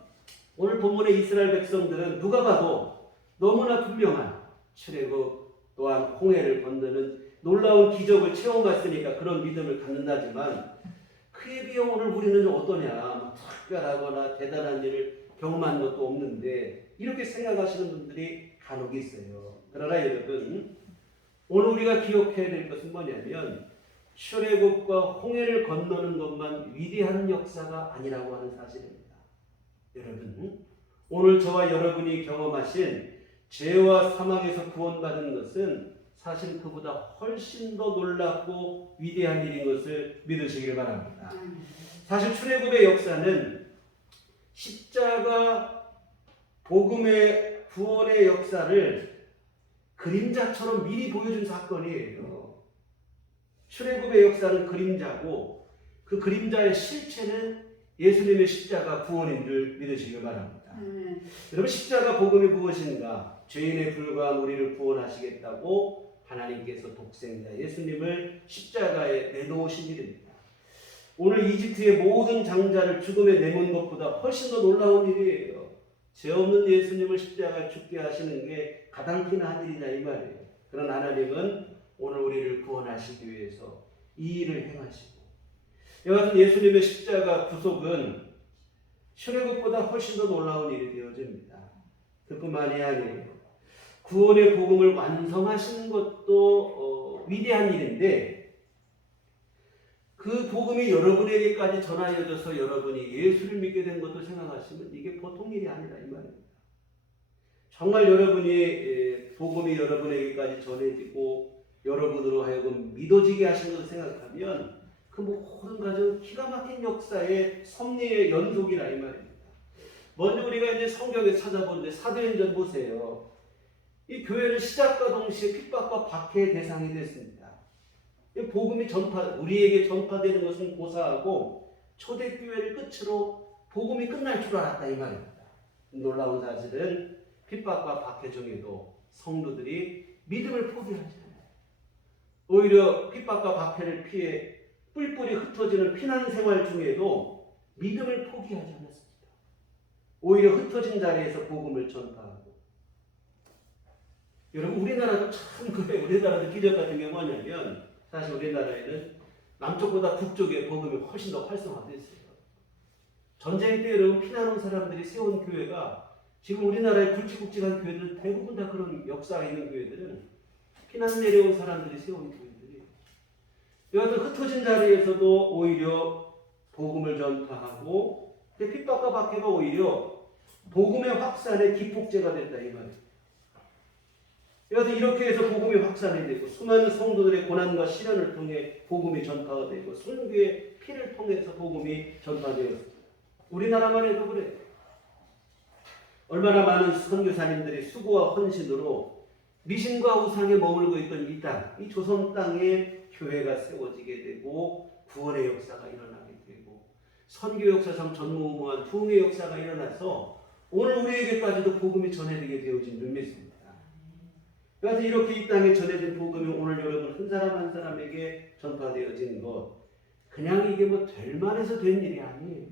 오늘 본문의 이스라엘 백성들은 누가 봐도 너무나 분명한 출애굽 또한 홍해를 건너는 놀라운 기적을 체험했으니까 그런 믿음을 갖는다지만 그에 비해 오늘 우리는 어떠냐, 특별하거나 대단한 일을 경험한 것도 없는데 이렇게 생각하시는 분들이 간혹 있어요. 그러나 여러분, 오늘 우리가 기억해야 될 것은 뭐냐면 출애굽과 홍해를 건너는 것만 위대한 역사가 아니라고 하는 사실입니다. 여러분, 오늘 저와 여러분이 경험하신 죄와 사망에서 구원받은 것은 사실 그보다 훨씬 더 놀랍고 위대한 일인 것을 믿으시길 바랍니다. 사실 출애굽의 역사는 십자가 복음의 구원의 역사를 그림자처럼 미리 보여준 사건이에요. 출애굽의 역사는 그림자고 그 그림자의 실체는 예수님의 십자가 구원인 줄 믿으시길 바랍니다. 여러분, 십자가 복음이 무엇인가? 죄인에 불과한 우리를 구원하시겠다고 하나님께서 독생자 예수님을 십자가에 내놓으신 일입니다. 오늘 이집트의 모든 장자를 죽음에 내몬 것보다 훨씬 더 놀라운 일이에요. 죄 없는 예수님을 십자가에 죽게 하시는 게 가장 피나한 일이냐 이 말이에요. 그런 하나님은 오늘 우리를 구원하시기 위해서 이 일을 행하시고, 여하튼 예수님의 십자가 구속은 출애굽보다 훨씬 더 놀라운 일이 되어집니다. 그뿐만이 아니에요. 구원의 복음을 완성하시는 것도 위대한 일인데 그 복음이 여러분에게까지 전하여져서 여러분이 예수를 믿게 된 것도 생각하시면 이게 보통 일이 아니라 이 말입니다. 정말 여러분이 복음이 여러분에게까지 전해지고 여러분으로 하여금 믿어지게 하신 것을 생각하면 그 모든 가정 기가 막힌 역사의 섭리의 연속이라 이 말입니다. 먼저 우리가 이제 성경에 찾아보는데 사도행전 보세요. 이 교회는 시작과 동시에 핍박과 박해의 대상이 됐습니다. 이 복음이 우리에게 전파되는 것은 고사하고 초대교회를 끝으로 복음이 끝날 줄 알았다 이 말입니다. 놀라운 사실은 핍박과 박해 중에도 성도들이 믿음을 포기하지 않아요. 오히려 핍박과 박해를 피해 뿔뿔이 흩어지는 피난 생활 중에도 믿음을 포기하지 않았습니다. 오히려 흩어진 자리에서 복음을 전파하고. 여러분, 우리나라도 참 그래요. 우리나라도 기적 같은 게 뭐냐면 사실 우리나라에는 남쪽보다 북쪽에 복음이 훨씬 더 활성화됐어요. 전쟁 때 여러분 피난 온 사람들이 세운 교회가 지금 우리나라의 굵직굵직한 교회들은 대부분 다 그런 역사가 있는 교회들은 피난 내려온 사람들이 세운 교회들이 여하튼 흩어진 자리에서도 오히려 복음을 전파하고 핍박과 박해가 오히려 복음의 확산의 기폭제가 됐다 이 말이에요. 여하튼 이렇게 해서 복음이 확산이 되고 수많은 성도들의 고난과 시련을 통해 복음이 전파가 되고 선교의 피를 통해서 복음이 전파되었습니다. 우리나라만 해도 그래요. 얼마나 많은 선교사님들이 수고와 헌신으로 미신과 우상에 머물고 있던 이 땅, 이 조선 땅에 교회가 세워지게 되고 구원의 역사가 일어나게 되고 선교 역사상 전무후무한 부흥의 역사가 일어나서 오늘 우리에게까지도 복음이 전해지게 되어진 줄 믿습니다. 그래서 이렇게 이 땅에 전해진 복음이 오늘 여러분 한 사람 한 사람에게 전파되어진 것, 그냥 이게 뭐 될 만해서 된 일이 아니에요.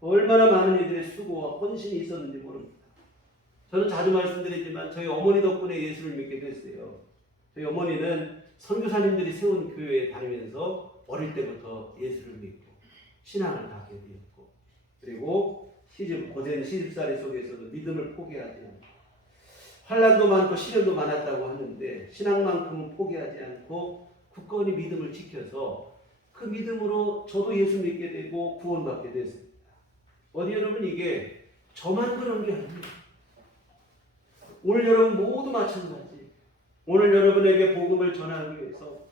얼마나 많은 이들의 수고와 헌신이 있었는지 모릅니다. 저는 자주 말씀드리지만 저희 어머니 덕분에 예수를 믿게 됐어요. 저희 어머니는 선교사님들이 세운 교회에 다니면서 어릴 때부터 예수를 믿고 신앙을 갖게 되었고, 그리고 고된 시집살이 속에서도 믿음을 포기하지 않고 환난도 많고 시련도 많았다고 하는데 신앙만큼은 포기하지 않고 굳건히 믿음을 지켜서 그 믿음으로 저도 예수 믿게 되고 구원받게 됐습니다. 어디 여러분, 이게 저만 그런 게 아닙니다. 오늘 여러분 모두 마찬가지. 오늘 여러분에게 복음을 전하기 위해서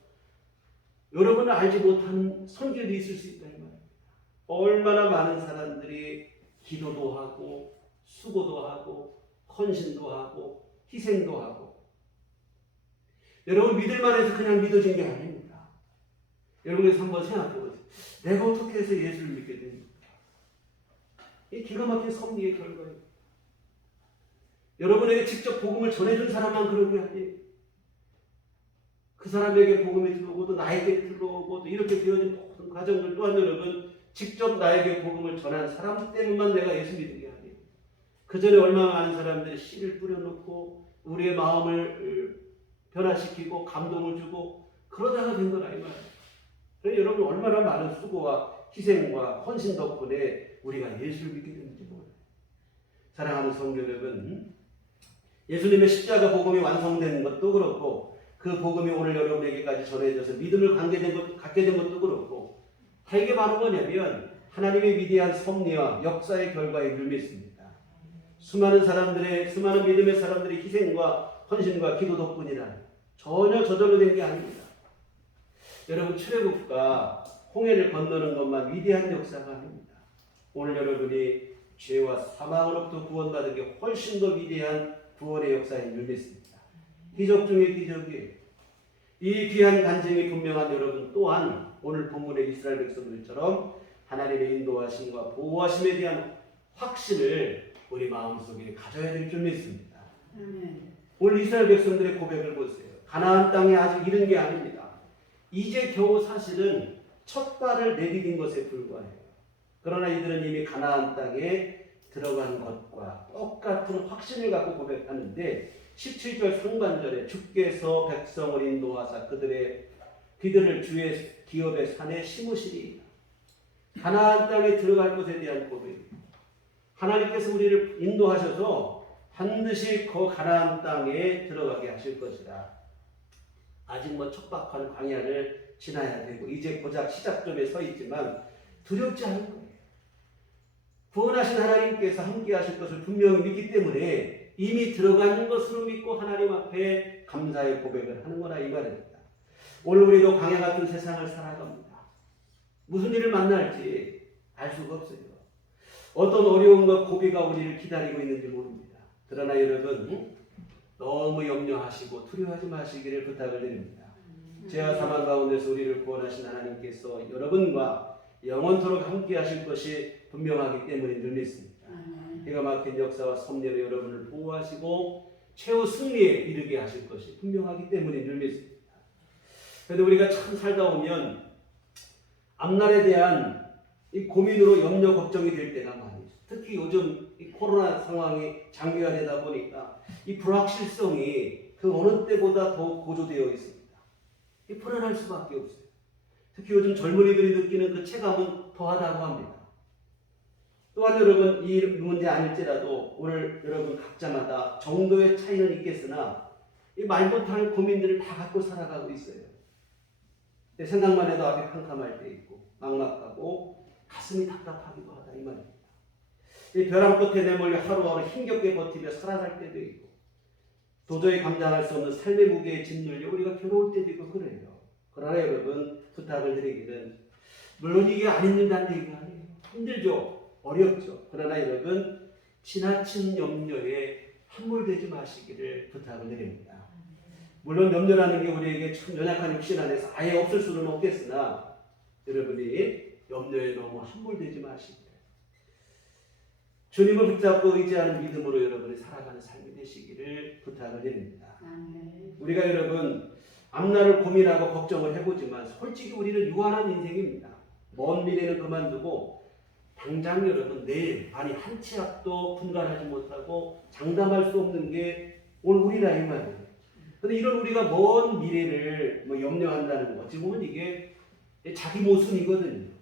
여러분을 알지 못하는 선교도 있을 수 있다 이 말입니다. 얼마나 많은 사람들이 기도도 하고 수고도 하고 헌신도 하고 희생도 하고. 여러분 믿을만 해서 그냥 믿어진 게 아닙니다. 여러분께서 한번 생각해 보세요. 내가 어떻게 해서 예수를 믿게 됩니까? 이 기가 막힌 섭리의 결과예요. 여러분에게 직접 복음을 전해준 사람만 그런 게 아니에요. 그 사람에게 복음이 들어오고 또 나에게 들어오고 또 이렇게 되어진 모든 과정들 또한 여러분 직접 나에게 복음을 전한 사람 때문만 내가 예수 믿은 게 아니에요. 그 전에 얼마나 많은 사람들이 씨를 뿌려놓고 우리의 마음을 변화시키고 감동을 주고 그러다가 된 거라 이 말이에요. 그래서 여러분 얼마나 많은 수고와 희생과 헌신 덕분에 우리가 예수를 믿게 되는지 몰라요. 사랑하는 성도 여러분, 예수님의 십자가 복음이 완성된 것도 그렇고 그 복음이 오늘 여러분에게까지 전해져서 믿음을 갖게 된 것도 그렇고 다 이게 바로 뭐냐면 하나님의 위대한 섭리와 역사의 결과인 줄 믿습니다. 수많은 믿음의 사람들의 희생과 헌신과 기도 덕분이라 전혀 저절로 된 게 아닙니다. 여러분 출애굽과 홍해를 건너는 것만 위대한 역사가 아닙니다. 오늘 여러분이 죄와 사망으로부터 구원받은 게 훨씬 더 위대한 구원의 역사인 줄 믿습니다. 기적 중의 기적이에요. 이 귀한 간증이 분명한 여러분 또한 오늘 본문의 이스라엘 백성들처럼 하나님의 인도하심과 보호하심에 대한 확신을 우리 마음속에 가져야 될 줄 믿습니다. 오늘 이스라엘 백성들의 고백을 보세요. 가나안 땅에 아직 이른 게 아닙니다. 이제 겨우 사실은 첫 발을 내디딘 것에 불과해요. 그러나 이들은 이미 가나안 땅에 들어간 것과 똑같은 확신을 갖고 고백하는데 17절 상반절에 주께서 백성을 인도하사 그들을 주의 기업의 산에 심으시리. 가나안 땅에 들어갈 것에 대한 고백입니다. 하나님께서 우리를 인도하셔서 반드시 그 가나안 땅에 들어가게 하실 것이다. 아직 척박한 광야를 지나야 되고 이제 고작 시작점에 서 있지만 두렵지 않을 거예요. 구원하신 하나님께서 함께 하실 것을 분명히 믿기 때문에 이미 들어간 것으로 믿고 하나님 앞에 감사의 고백을 하는 거라 이 말입니다. 오늘 우리도 광야 같은 세상을 살아갑니다. 무슨 일을 만날지 알 수가 없어요. 어떤 어려움과 고비가 우리를 기다리고 있는지 모릅니다. 그러나 여러분 너무 염려하시고 두려워하지 마시기를 부탁을 드립니다. 죄와 사망 가운데서 우리를 구원하신 하나님께서 여러분과 영원토록 함께 하실 것이 분명하기 때문인 줄 믿습니다. 기가 막힌 역사와 섭리로 여러분을 보호하시고 최후 승리에 이르게 하실 것이 분명하기 때문인 줄 믿습니다. 그런데 우리가 참 살다 보면 앞날에 대한 이 고민으로 염려 걱정이 될 때가 많아요. 특히 요즘 이 코로나 상황이 장기화되다 보니까 이 불확실성이 그 어느 때보다 더 고조되어 있습니다. 이 불안할 수밖에 없어요. 특히 요즘 젊은이들이 느끼는 그 체감은 더하다고 합니다. 또한 여러분 이 문제 아닐지라도 오늘 여러분 각자마다 정도의 차이는 있겠으나 이 말 못할 고민들을 다 갖고 살아가고 있어요. 생각만 해도 앞이 캄캄할 때 있고 막막하고 가슴이 답답하기도 하다 이 말입니다. 이 벼랑 끝에 내몰려 하루하루 힘겹게 버티며 살아갈 때도 있고 도저히 감당할 수 없는 삶의 무게에 짓눌려 우리가 괴로울 때도 있고 그래요. 그러나 여러분 부탁을 드리기는 물론 이게 안 힘든다는 얘기가 아니에요. 힘들죠. 어렵죠. 그러나 여러분 지나친 염려에 함몰되지 마시기를 부탁을 드립니다. 물론 염려라는 게 우리에게 참 연약한 육신 안에서 아예 없을 수는 없겠으나 여러분이 염려에 너무 함몰되지 마시기를 주님을 붙잡고 의지하는 믿음으로 여러분이 살아가는 삶이 되시기를 부탁을 드립니다. 우리가 여러분 앞날을 고민하고 걱정을 해보지만 솔직히 우리는 유한한 인생입니다. 먼 미래는 그만두고 당장 여러분 내일 아니 한 치 앞도 분간하지 못하고 장담할 수 없는 게 오늘 우리라 이 말이에요. 그런데 이런 우리가 먼 미래를 염려한다는 거 어찌 보면 이게 자기 모순이거든요.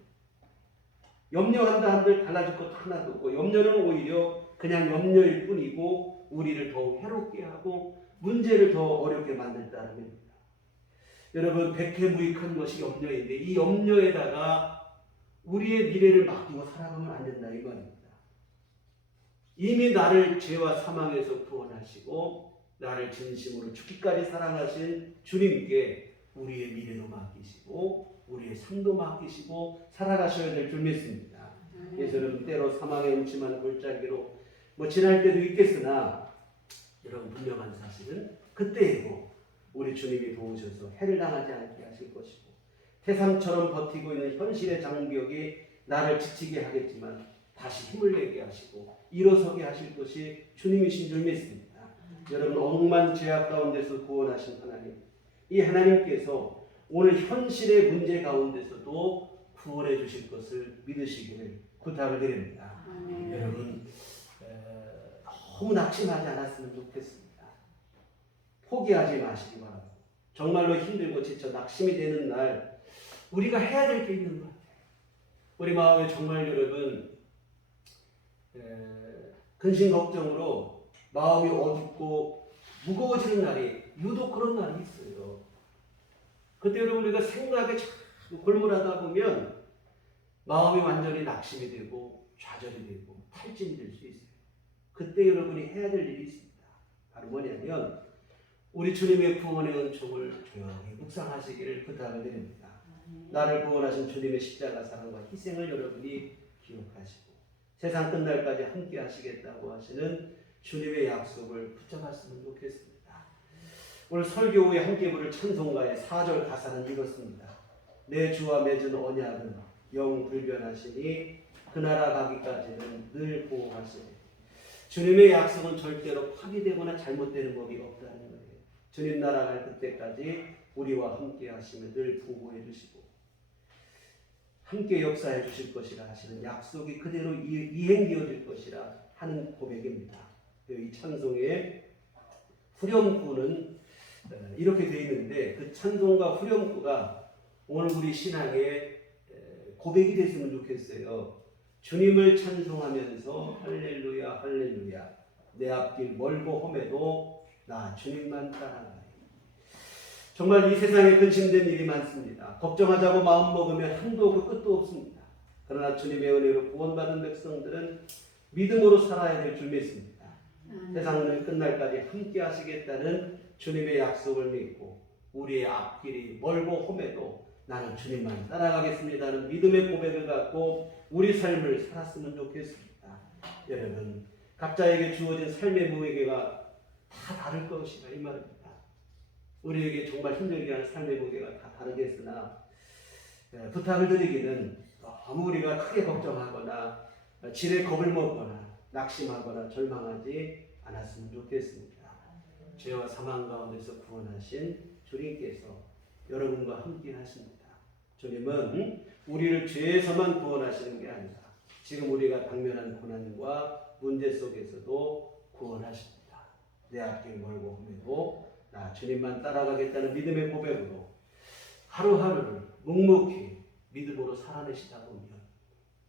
염려한다 한들 달라질 것도 하나도 없고 염려는 오히려 그냥 염려일 뿐이고 우리를 더욱 해롭게 하고 문제를 더 어렵게 만든다는 겁니다. 여러분 백해무익한 것이 염려인데 이 염려에다가 우리의 미래를 맡기고 살아가면 안 된다 이 말입니다. 이미 나를 죄와 사망에서 구원하시고 나를 진심으로 죽기까지 사랑하신 주님께 우리의 미래도 맡기시고 우리의 삶도 맡기시고 살아가셔야 될 줄 믿습니다. 그래서 여러분 때로 사망의 음침한 골짜기로 지날 때도 있겠으나 여러분 분명한 사실은 그때에도 우리 주님이 도우셔서 해를 당하지 않게 하실 것이고 태산처럼 버티고 있는 현실의 장벽이 나를 지치게 하겠지만 다시 힘을 내게 하시고 일어서게 하실 것이 주님이신 줄 믿습니다. 여러분 억만 죄악 가운데서 구원하신 하나님 이 하나님께서 오늘 현실의 문제 가운데서도 구원해 주실 것을 믿으시기를 부탁을 드립니다. 여러분 너무 낙심하지 않았으면 좋겠습니다. 포기하지 마시기 바랍니다. 정말로 힘들고 지쳐 낙심이 되는 날 우리가 해야 될 게 있는 것 같아요. 우리 마음에 정말 여러분 근심 걱정으로 마음이 어둡고 무거워지는 날이 유독 그런 날이 있어요. 그때 여러분 우리가 생각에 자꾸 골몰하다 보면 마음이 완전히 낙심이 되고 좌절이 되고 탈진이 될 수 있어요. 그때 여러분이 해야 될 일이 있습니다. 바로 뭐냐면 우리 주님의 구원의 은총을 조용히 묵상하시기를 부탁을 드립니다. 나를 구원하신 주님의 십자가 사랑과 희생을 여러분이 기억하시고 세상 끝날까지 함께 하시겠다고 하시는 주님의 약속을 붙잡았으면 좋겠습니다. 오늘 설교 후에 함께 부를 찬송가의 4절 가사는 이렇습니다. 내 주와 맺은 언약은 영 불변하시니 그 나라 가기까지는 늘 보호하시니. 주님의 약속은 절대로 파기되거나 잘못되는 법이 없다는 거예요. 주님 나라 갈 그때까지 우리와 함께 하시며 늘 보호해 주시고 함께 역사해 주실 것이라 하시는 약속이 그대로 이행되어질 것이라 하는 고백입니다. 이 찬송의 후렴구는 이렇게 되어 있는데 그 찬송과 후렴구가 오늘 우리 신앙의 고백이 됐으면 좋겠어요. 주님을 찬송하면서 할렐루야 할렐루야 내 앞길 멀고 험해도 나 주님만 따라가리. 정말 이 세상에 근심된 일이 많습니다. 걱정하자고 마음먹으면 한도 없고 끝도 없습니다. 그러나 주님의 은혜로 구원받은 백성들은 믿음으로 살아야 될 줄 믿습니다. 세상을 끝날까지 함께 하시겠다는 주님의 약속을 믿고 우리의 앞길이 멀고 험해도 나는 주님만 따라가겠습니다는 믿음의 고백을 갖고 우리 삶을 살았으면 좋겠습니다. 여러분 각자에게 주어진 삶의 무게가 다 다를 것이다 이 말입니다. 우리에게 정말 힘들게 하는 삶의 무게가 다 다르겠으나 부탁을 드리기는 너무 우리가 크게 걱정하거나 지레 겁을 먹거나 낙심하거나 절망하지 않았으면 좋겠습니다. 죄와 사망 가운데서 구원하신 주님께서 여러분과 함께 하십니다. 주님은 우리를 죄에서만 구원하시는 게 아니라 지금 우리가 당면한 고난과 문제 속에서도 구원하십니다. 내 앞길 멀고 험해도 나 주님만 따라가겠다는 믿음의 고백으로 하루하루를 묵묵히 믿음으로 살아내시다 보면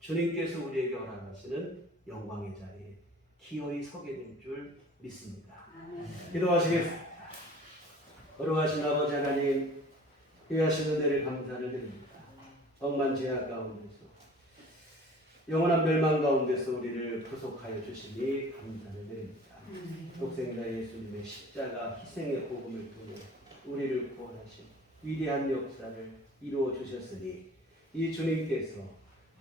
주님께서 우리에게 허락하시는 영광의 자리에 기어이 서게 될 줄 믿습니다. 기도하시겠습니다. 거룩하신 아버지 하나님, 귀하신 은혜를 감사를 드립니다. 억만 죄악 가운데서 영원한 멸망 가운데서 우리를 구속하여 주시니 감사를 드립니다. 독생자 예수님의 십자가 희생의 복음을 통해 우리를 구원하신 위대한 역사를 이루어 주셨으니 이 주님께서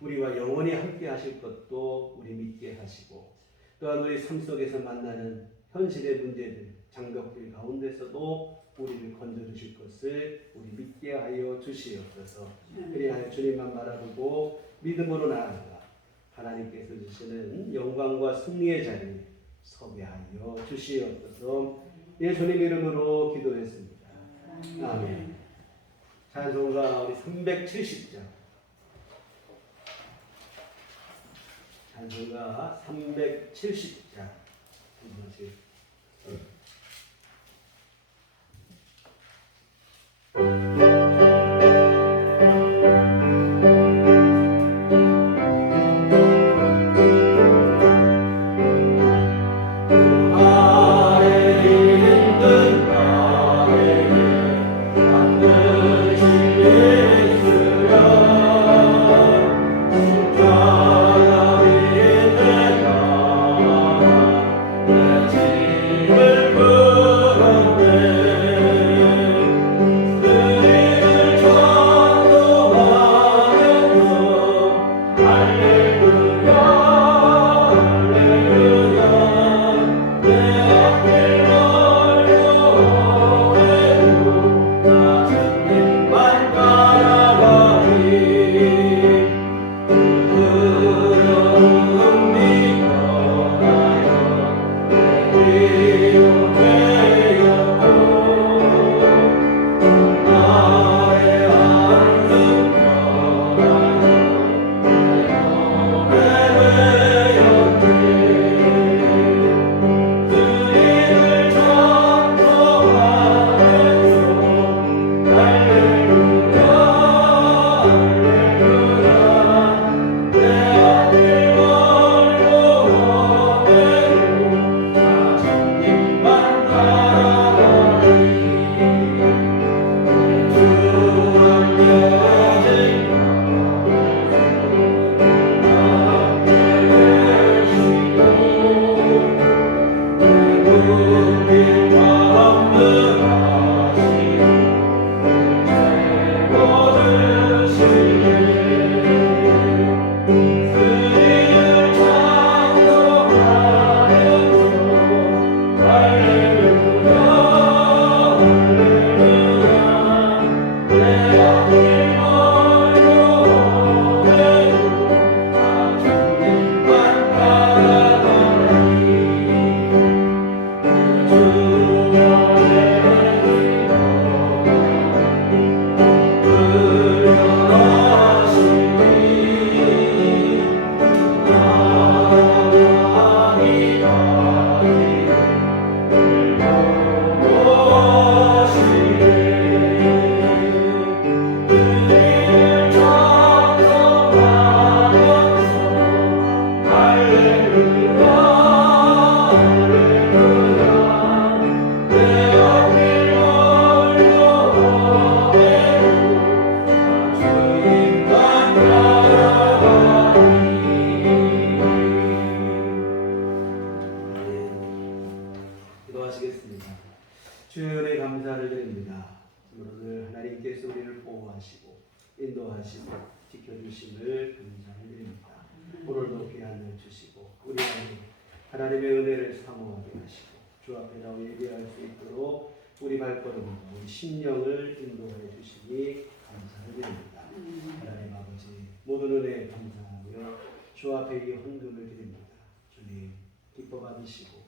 우리와 영원히 함께 하실 것도 우리 믿게 하시고 또한 우리 삶 속에서 만나는 현실의 문제들, 장벽들 가운데서도 우리를 건져주실 것을 우리 믿게 하여 주시옵소서. 그리하여 주님만 바라보고 믿음으로 나아가 하나님께서 주시는 영광과 승리의 자리에 서게 하여 주시옵소서. 예수님 이름으로 기도했습니다. 아멘. 찬송가 우리 370장. 찬송가 370장. 기도하시겠습니다. 주의 은혜 감사를 드립니다. 오늘 하나님께서 우리를 보호하시고 인도하시고 지켜주심을 감사를 드립니다. 오늘도 귀한 날 주시고 우리 안에 하나님의 은혜를 사모하게 하시고 주 앞에 나와 예배할 수 있도록 우리 발걸음과 우리 심령을 인도해 주시니 감사를 드립니다. 하나님 아버지 모든 은혜에 감사하며 주 앞에 이 헌금을 드립니다. 주님 기뻐 받으시고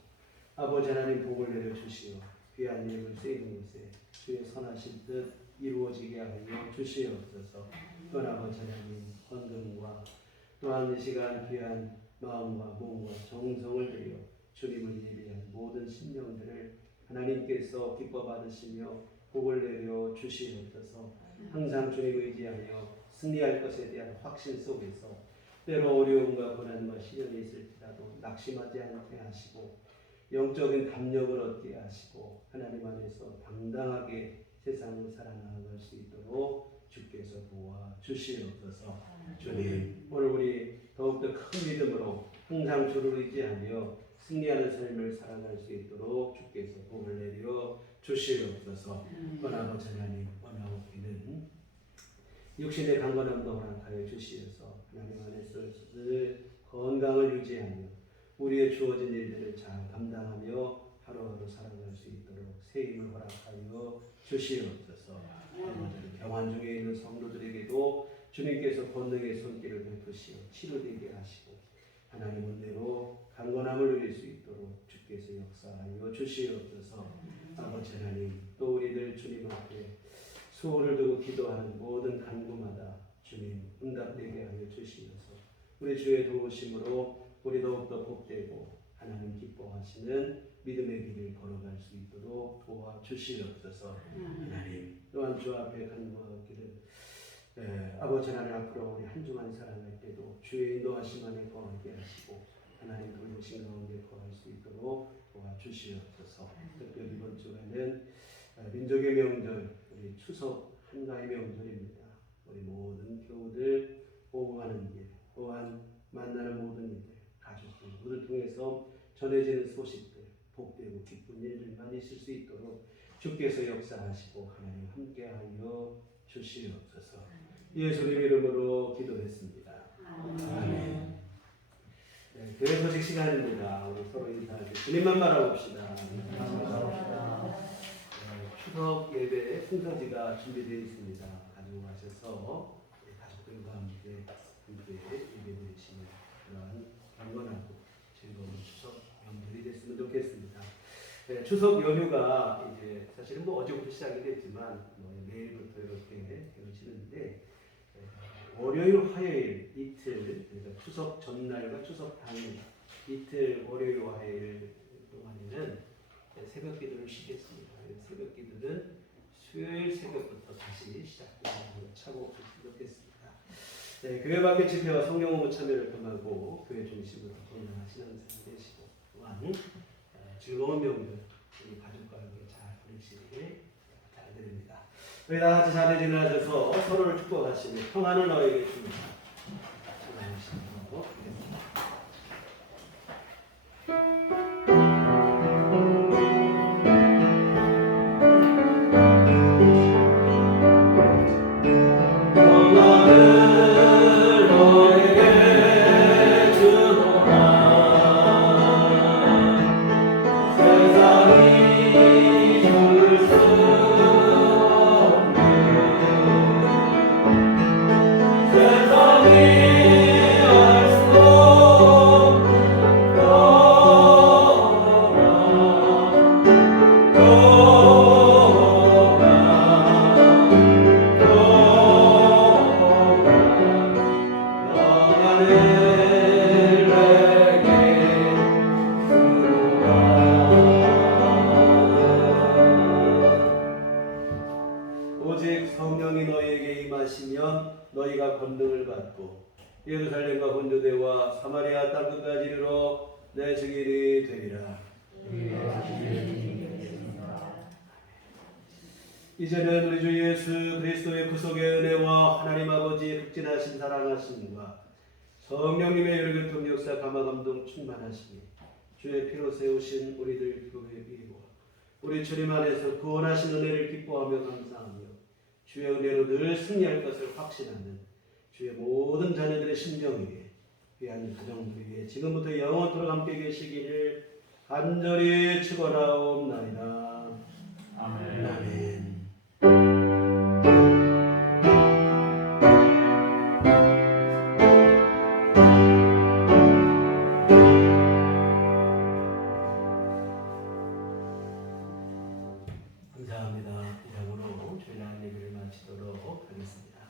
아버지 하나님 복을 내려 주시어 귀한 예물 쓰이는 곳에 주의 선하신 뜻 이루어지게 하여 주시옵소서. 또한 아버지 하나님 헌금과 또한 이 시간 귀한 마음과 몸과 정성을 들여 주님을 예비한 모든 심령들을 하나님께서 기뻐 받으시며 복을 내려 주시옵소서. 항상 주님 의지하여 승리할 것에 대한 확신 속에서 때로 어려움과 고난과 시련이 있을지라도 낙심하지 않게 하시고 영적인 담력을 얻게 하시고 하나님 안에서 당당하게 세상을 살아나갈 수 있도록 주께서 도와 주시옵소서. 주님 오늘 우리 더욱더 큰 믿음으로 항상 주를 의지하며 승리하는 삶을 살아갈 수 있도록 주께서 복을 내려 주시옵소서. 아버지 하나님 원하옵기는 육신의 강건함도 허락하여 주시어서 하나님 안에서 늘 건강을 유지하며 우리의 주어진 일들을 잘 감당하며 하루하루 살아갈 수 있도록 새 힘을 허락하여 주시옵소서. 아버지 병환 중에 있는 성도들에게도 주님께서 권능의 손길을 베푸시어 치료되게 하시고 하나님 은혜로 강건함을 누릴 수 있도록 주께서 역사하여 주시옵소서. 아버지 하나님 또 우리들 주님 앞에 수호를 두고 기도하는 모든 간구마다 주님 응답되게 하여 주시옵소서. 우리 주의 도우심으로 우리 더욱더 복되고 하나님 기뻐하시는 믿음의 길을 걸어갈 수 있도록 도와주시옵소서. 하나님 또한 주 앞에 간구하기를 아버지 하나님 앞으로 우리 한 주만 살아갈 때도 주의 인도하심 안에 거하게 하시고 하나님 돌보신 가운데 거할 수 있도록 도와주시옵소서. 특별히 이번 주간은 민족의 명절 우리 추석 한가위 명절입니다. 우리 모든 교우들 보호하는 일 또한 만나는 모든 일들 가족들 모두를 통해서 전해지는 소식들 복되고 기쁜 일들만 있을 수 있도록 주께서 역사하시고 하나님 함께하여 주시옵소서. 예수님 이름으로 기도했습니다. 아멘. 네, 교회 소식 시간입니다. 우리 서로 인사할 때 주님만 바라봅시다. 추석 예배 순서지가 준비되어 있습니다. 가지고 가셔서 가족들과 함께 예배 드리시는 그러한 경건하고 즐거운 추석 명절이 됐으면 좋겠습니다. 네, 추석 연휴가 이제 사실은 어제부터 시작이 됐지만 내일부터 이렇게 되어지는데 월요일, 화요일 이틀 그러니까 추석 전날과 추석 당일 이틀 월요일, 화요일 동안에는 새벽 기도를 쉬겠습니다. 새벽 기도는 수요일 새벽부터 다시 시작되는 차곡 좋겠습니다. 네, 교회 밖의 집회와 성경 공부 참여를 통하고 교회 중심으로 건강한 신앙생활 되시고 또한 즐거운 명절 우리 가족과 함께 잘 보내시길 부탁드립니다. 우리 다 같이 자리에 일어나셔서 서로를 축복하시며 평안을 너에게 줍니다. 축복하시고 드리겠습니다. 오직 성령이 너희에게 임하시면 너희가 권능을 받고 예루살렘과 본토대와 사마리아 땅 끝까지 이르러 내 증인이 되리라. 이제는 우리 주 예수 그리스도의 구속의 은혜와 하나님 아버지의 극진하신 사랑하심과 성령님의 열교통 역사 감화 감동 충만하시니 주의 피로 세우신 우리들 교회 위에와 우리 주님 안에서 구원하신 은혜를 기뻐하며 감사하며 주의 은혜로 늘 승리할 것을 확신하는 주의 모든 자녀들의 심정 위에 귀한 가정들 위에 지금부터 영원토록 함께 계시기를 간절히 축원하옵나이다. 아멘. 아멘. 감사합니다. 이상으로 주일날 예배를 마치도록 하겠습니다.